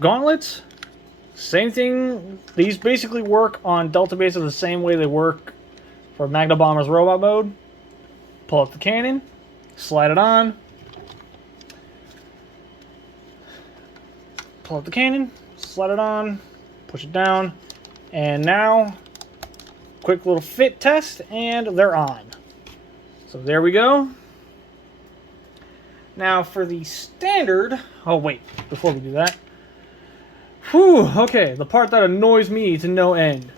gauntlets. Same thing. These basically work on Delta Baser the same way they work for Magna Bomber's robot mode. Pull up the cannon, slide it on. Pull up the cannon, slide it on, push it down, and now, quick little fit test, and they're on. So there we go. Now for the standard, oh wait, before we do that. Whew, okay, the part that annoys me to no end.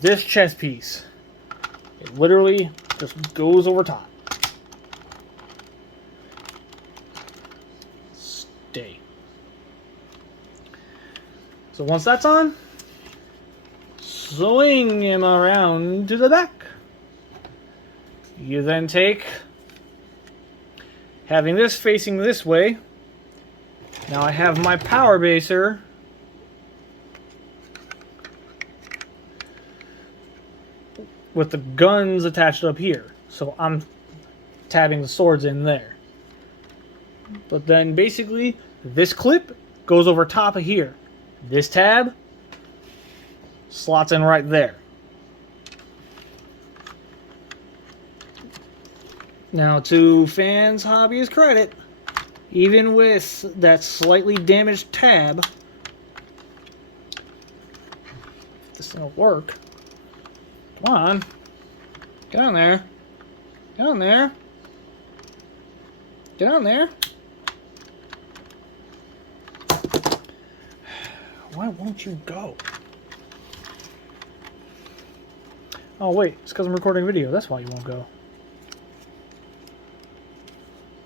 This chest piece. It literally just goes over top. Stay. So once that's on, swing him around to the back. You then take, having this facing this way, now I have my power baser with the guns attached up here. So I'm tabbing the swords in there. But then basically this clip goes over top of here. This tab slots in right there. Now to Fanshobby's credit, even with that slightly damaged tab, this thing will work. Come on. Get on there. Get on there. Get on there. Why won't you go? Oh wait, it's because I'm recording a video. That's why you won't go.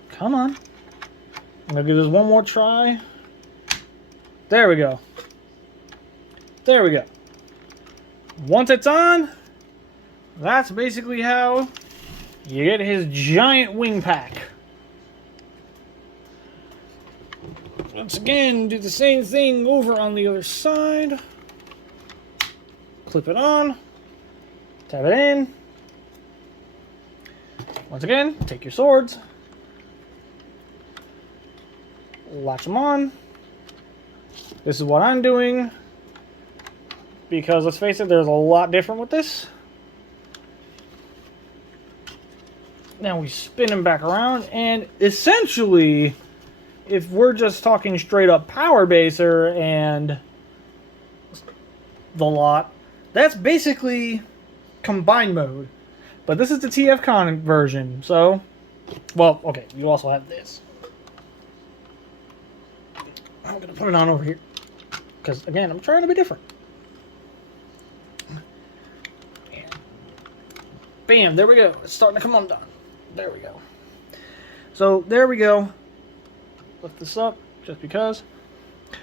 Come on. I'm going to give this one more try. There we go. There we go. Once it's on, that's basically how you get his giant wing pack. Once again, do the same thing over on the other side. Clip it on. Tab it in. Once again, take your swords. Latch them on. This is what I'm doing. Because, let's face it, there's a lot different with this. Now we spin him back around, and essentially, if we're just talking straight up Power Baser and the lot, that's basically combined mode. But this is the TFCon version, so... Well, okay, you also have this. I'm going to put it on over here. Because, again, I'm trying to be different. Bam, there we go. It's starting to come undone. There we go. So, there we go. Lift this up, just because.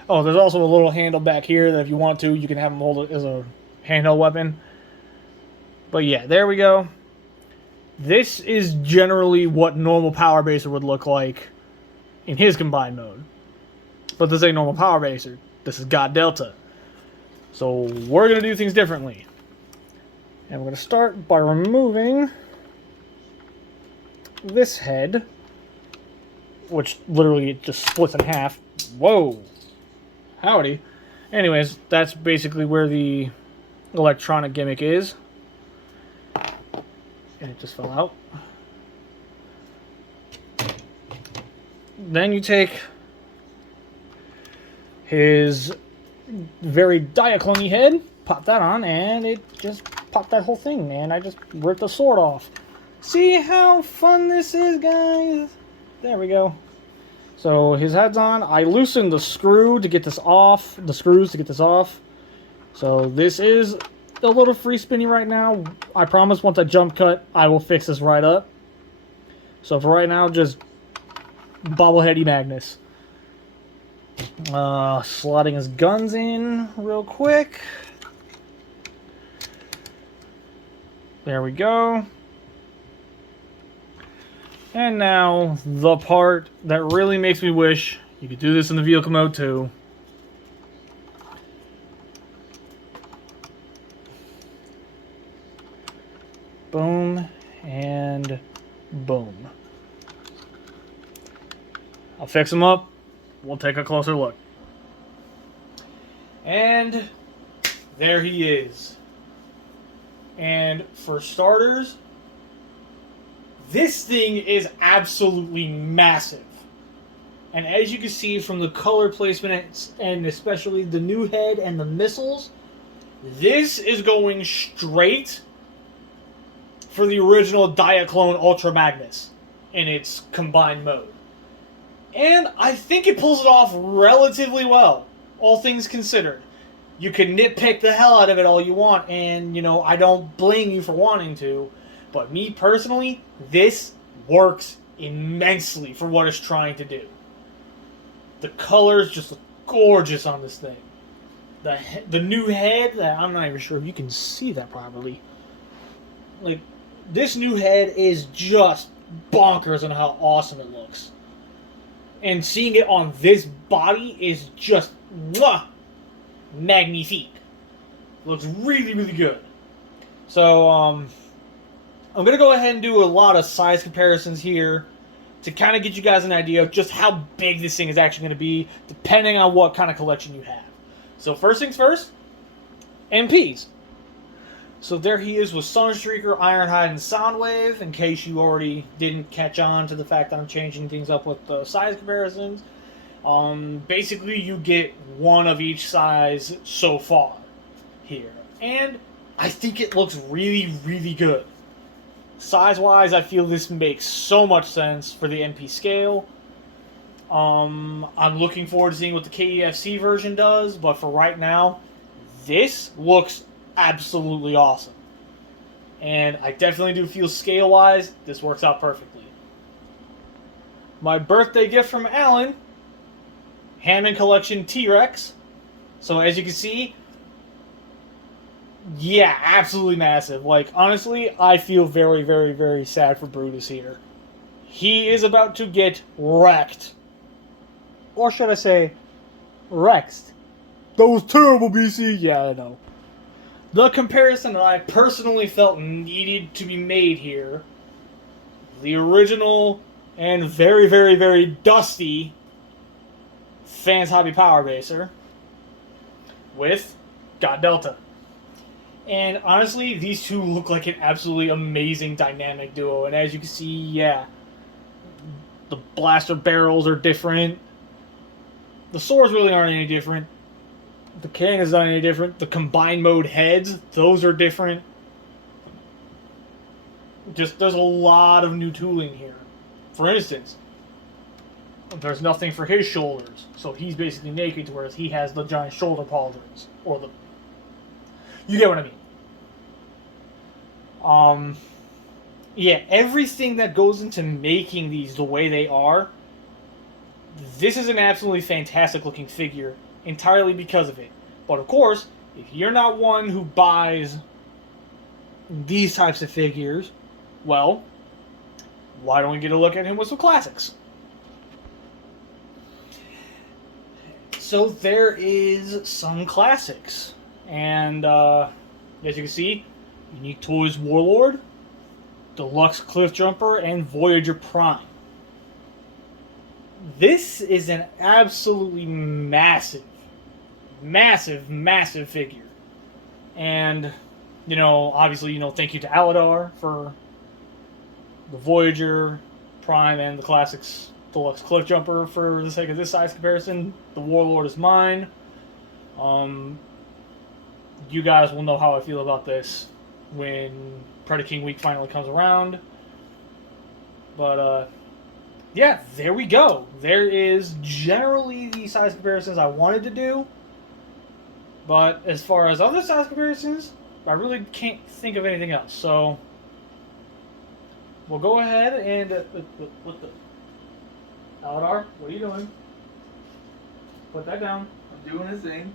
Oh, there's also a little handle back here that if you want to, you can have them hold it as a handheld weapon. But yeah, there we go. This is generally what normal Power Baser would look like in his combined mode. But this ain't normal Power Baser. This is God Delta. So we're going to do things differently. And we're going to start by removing this head, which literally just splits in half. Whoa. Howdy. Anyways, that's basically where the electronic gimmick is. And it just fell out. Then you take his very Diaclone head, pop that on, and it just popped that whole thing, and I just ripped the sword off. See how fun this is, guys? There we go. So his head's on. I loosened the screw to get this off, the screws to get this off. So this is a little free spinny right now. I promise once I jump cut, I will fix this right up. So for right now, just bobbleheady Magnus. Slotting his guns in real quick. There we go. And now, the part that really makes me wish you could do this in the vehicle mode too. Boom, and boom. I'll fix them up. We'll take a closer look. And there he is. And for starters, this thing is absolutely massive. And as you can see from the color placement and especially the new head and the missiles, this is going straight for the original Diaclone Ultra Magnus in its combined mode. And I think it pulls it off relatively well, all things considered. You can nitpick the hell out of it all you want, and, you know, I don't blame you for wanting to. But me personally, this works immensely for what it's trying to do. The colors just look gorgeous on this thing. The new head, I'm not even sure if you can see that properly. Like, this new head is just bonkers on how awesome it looks. And seeing it on this body is just magnifique. Looks really, really good. So, I'm going to go ahead and do a lot of size comparisons here to kind of get you guys an idea of just how big this thing is actually going to be, depending on what kind of collection you have. So, first things first, MPs. So there he is with Sunstreaker, Ironhide, and Soundwave, in case you already didn't catch on to the fact that I'm changing things up with the size comparisons. Basically, you get one of each size so far here. And I think it looks really, really good. Size-wise, I feel this makes so much sense for the MP scale. I'm looking forward to seeing what the KEFC version does, but for right now, this looks absolutely awesome. And I definitely do feel scale-wise, this works out perfectly. My birthday gift from Alan, Hammond Collection T-Rex. So as you can see, yeah, absolutely massive. Like, honestly, I feel very, very, very sad for Brutus here. He is about to get wrecked. Or should I say, Rexed. That was terrible, BC. Yeah, I know. The comparison that I personally felt needed to be made here, the original and very, very, very dusty Fanshobby Power Baser with God Delta. And honestly, these two look like an absolutely amazing dynamic duo. And as you can see, yeah, the blaster barrels are different. The swords really aren't any different. The cannon's not any different. The combined mode heads, those are different. Just, there's a lot of new tooling here. For instance, there's nothing for his shoulders. So he's basically naked, whereas he has the giant shoulder pauldrons. Or the... You get what I mean. Yeah, everything that goes into making these the way they are, this is an absolutely fantastic looking figure, entirely because of it. But of course, if you're not one who buys these types of figures, well, why don't we get a look at him with some classics? So there is some classics, and as you can see, Unique Toys Warlord, Deluxe Cliffjumper, and Voyager Prime. This is an absolutely massive figure. And, you know, obviously, you know, thank you to Aladar for the Voyager Prime and the Classics Deluxe Cliffjumper for the sake of this size comparison. The Warlord is mine. You guys will know how I feel about this when Predaking Week finally comes around. But, yeah, there we go. There is generally the size comparisons I wanted to do. But as far as other size comparisons, I really can't think of anything else. So, we'll go ahead and... what the... Aladar, what are you doing? Put that down. I'm doing a thing.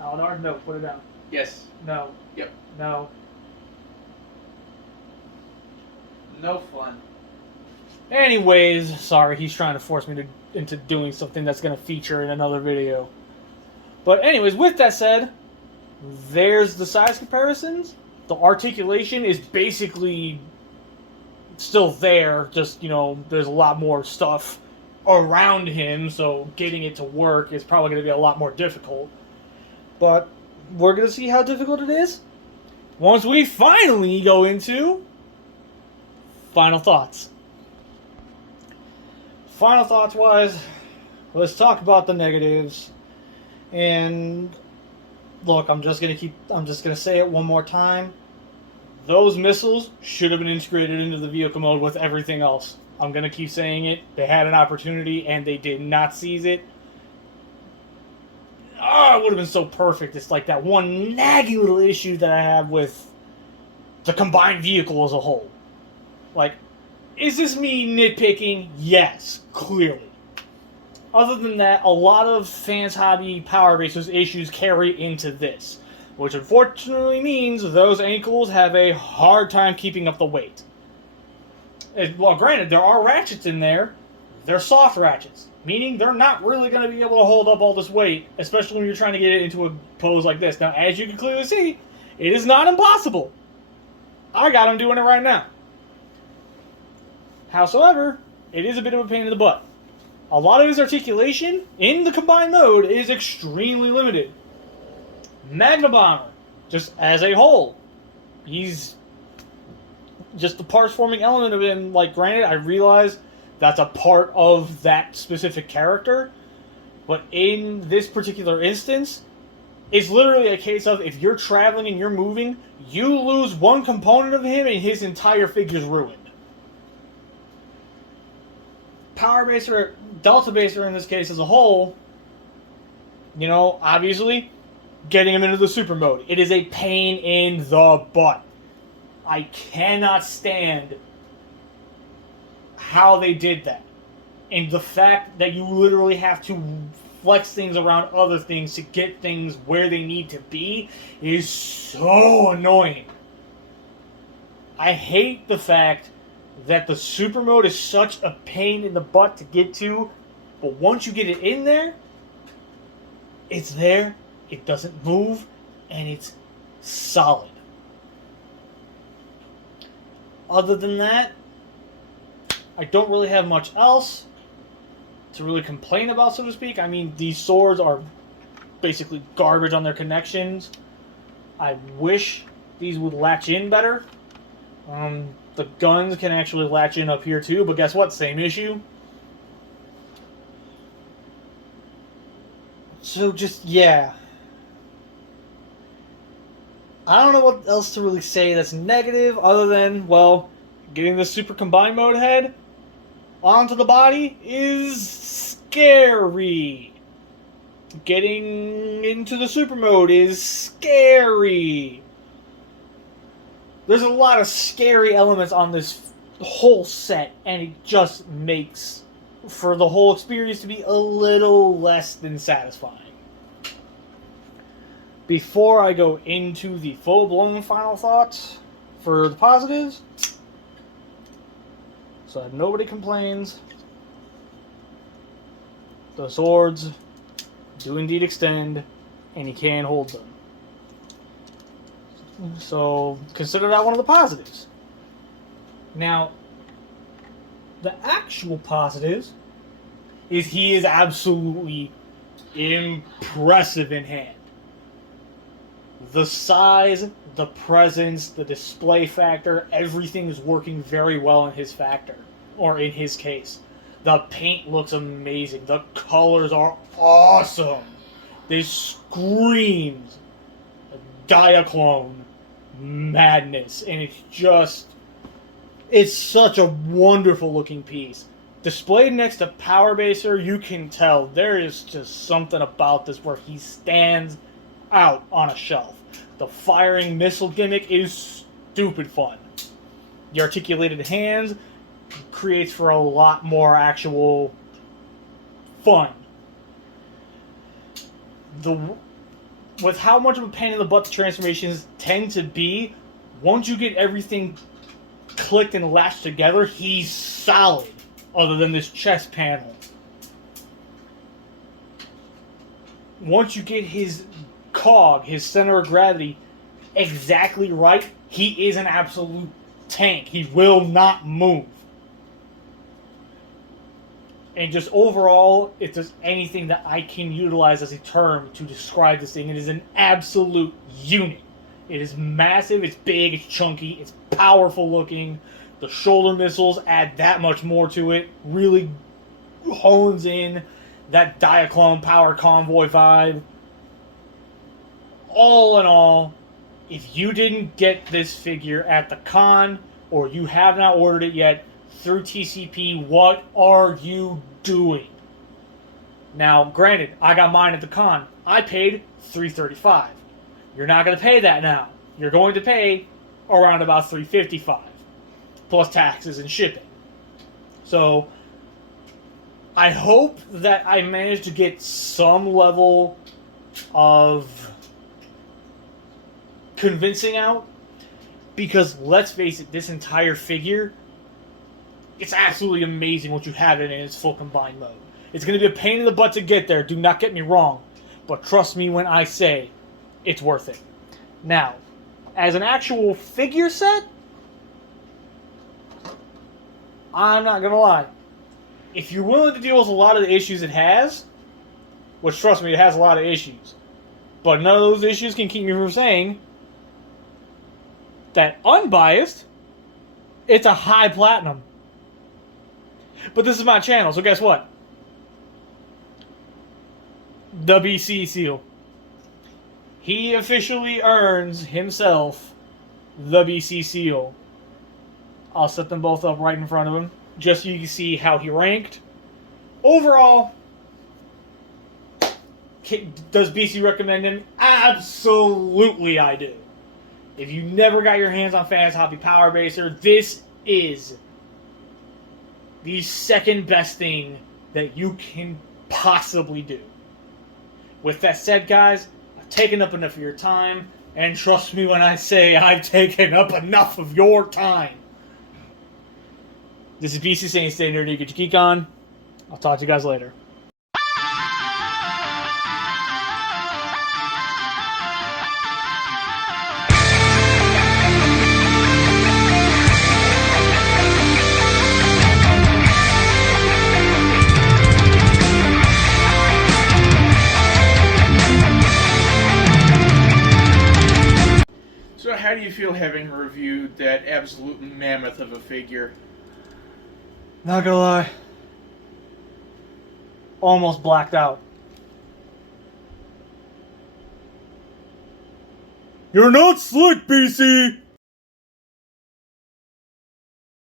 Aladar, no, put it down. Yes. No. Yep. No. No fun. Anyways, sorry, he's trying to force me into doing something that's going to feature in another video. But anyways, with that said, there's the size comparisons. The articulation is basically still there, just, you know, there's a lot more stuff around him, so getting it to work is probably going to be a lot more difficult. But we're going to see how difficult it is once we finally go into final thoughts. Final thoughts wise, let's talk about the negatives. And look, I'm just gonna say it one more time. Those missiles should have been integrated into the vehicle mode with everything else. I'm gonna keep saying it. They had an opportunity and they did not seize it. Oh, it would have been so perfect. It's like that one nagging little issue that I have with the combined vehicle as a whole. Like, is this me nitpicking? Yes, clearly. Other than that, a lot of Fans Hobby Power Racers issues carry into this, which unfortunately means those ankles have a hard time keeping up the weight. Well, granted, there are ratchets in there. They're soft ratchets, meaning they're not really going to be able to hold up all this weight, especially when you're trying to get it into a pose like this. Now, as you can clearly see, it is not impossible. I got him doing it right now. Howsoever, it is a bit of a pain in the butt. A lot of his articulation in the combined mode is extremely limited. Magna Bomber, just as a whole, he's just the parts forming element of him. Like, granted, I realize that's a part of that specific character, but in this particular instance, it's literally a case of if you're traveling and you're moving, you lose one component of him and his entire figure's ruined. Power Baser, Delta Baser in this case as a whole, you know, obviously, getting him into the super mode. It is a pain in the butt. I cannot stand how they did that. And the fact that you literally have to flex things around other things to get things where they need to be is so annoying. I hate the fact that the super mode is such a pain in the butt to get to, but once you get it in there, it's there, it doesn't move, and it's solid. Other than that, I don't really have much else to really complain about, so to speak. I mean, these swords are basically garbage on their connections. I wish these would latch in better. The guns can actually latch in up here too, but guess what? Same issue. So just, yeah. I don't know what else to really say that's negative other than, well, getting the super combined mode head onto the body is scary. Getting into the super mode is scary. There's a lot of scary elements on this whole set, and it just makes for the whole experience to be a little less than satisfying. Before I go into the full-blown final thoughts for the positives, so that nobody complains, the swords do indeed extend, and you can hold them. So consider that one of the positives. Now, the actual positives is he is absolutely impressive in hand. The size, the presence, the display factor, everything is working very well in his factor, or in his case. The paint looks amazing. The colors are awesome. This screams Diaclone madness, and it's such a wonderful looking piece. Displayed next to Power Baser, you can tell there is just something about this where he stands out on a shelf. The firing missile gimmick is stupid fun. The articulated hands creates for a lot more actual fun. With how much of a pain in the butt the transformations tend to be, once you get everything clicked and latched together, he's solid, other than this chest panel. Once you get his cog, his center of gravity, exactly right, he is an absolute tank. He will not move. And just overall, if there's anything that I can utilize as a term to describe this thing, it is an absolute unit. It is massive, it's big, it's chunky, it's powerful looking. The shoulder missiles add that much more to it. Really hones in that Diaclone Power Convoy vibe. All in all, if you didn't get this figure at the con, or you have not ordered it yet through TCP, what are you doing? Now, granted, I got mine at the con. I paid $335. You're not going to pay that now. You're going to pay around about $355, plus taxes and shipping. So, I hope that I managed to get some level of convincing out, because let's face it, this entire figure, it's absolutely amazing what you have in its full combined mode. It's going to be a pain in the butt to get there, do not get me wrong, but trust me when I say it's worth it. Now, as an actual figure set, I'm not going to lie. If you're willing to deal with a lot of the issues it has, which trust me, it has a lot of issues, but none of those issues can keep me from saying that unbiased, it's a high platinum. But this is my channel, so guess what? The BC seal. He officially earns himself the BC seal. I'll set them both up right in front of him, just so you can see how he ranked. Overall, does BC recommend him? Absolutely I do. If you never got your hands on Fanshobby Power Baser, this is the second best thing that you can possibly do. With that said, guys, I've taken up enough of your time, and trust me when I say I've taken up enough of your time. This is BC saying stay nerdy, get your geek on. I'll talk to you guys later. So how do you feel having reviewed that absolute mammoth of a figure? Not gonna lie. Almost blacked out. You're not slick, BC!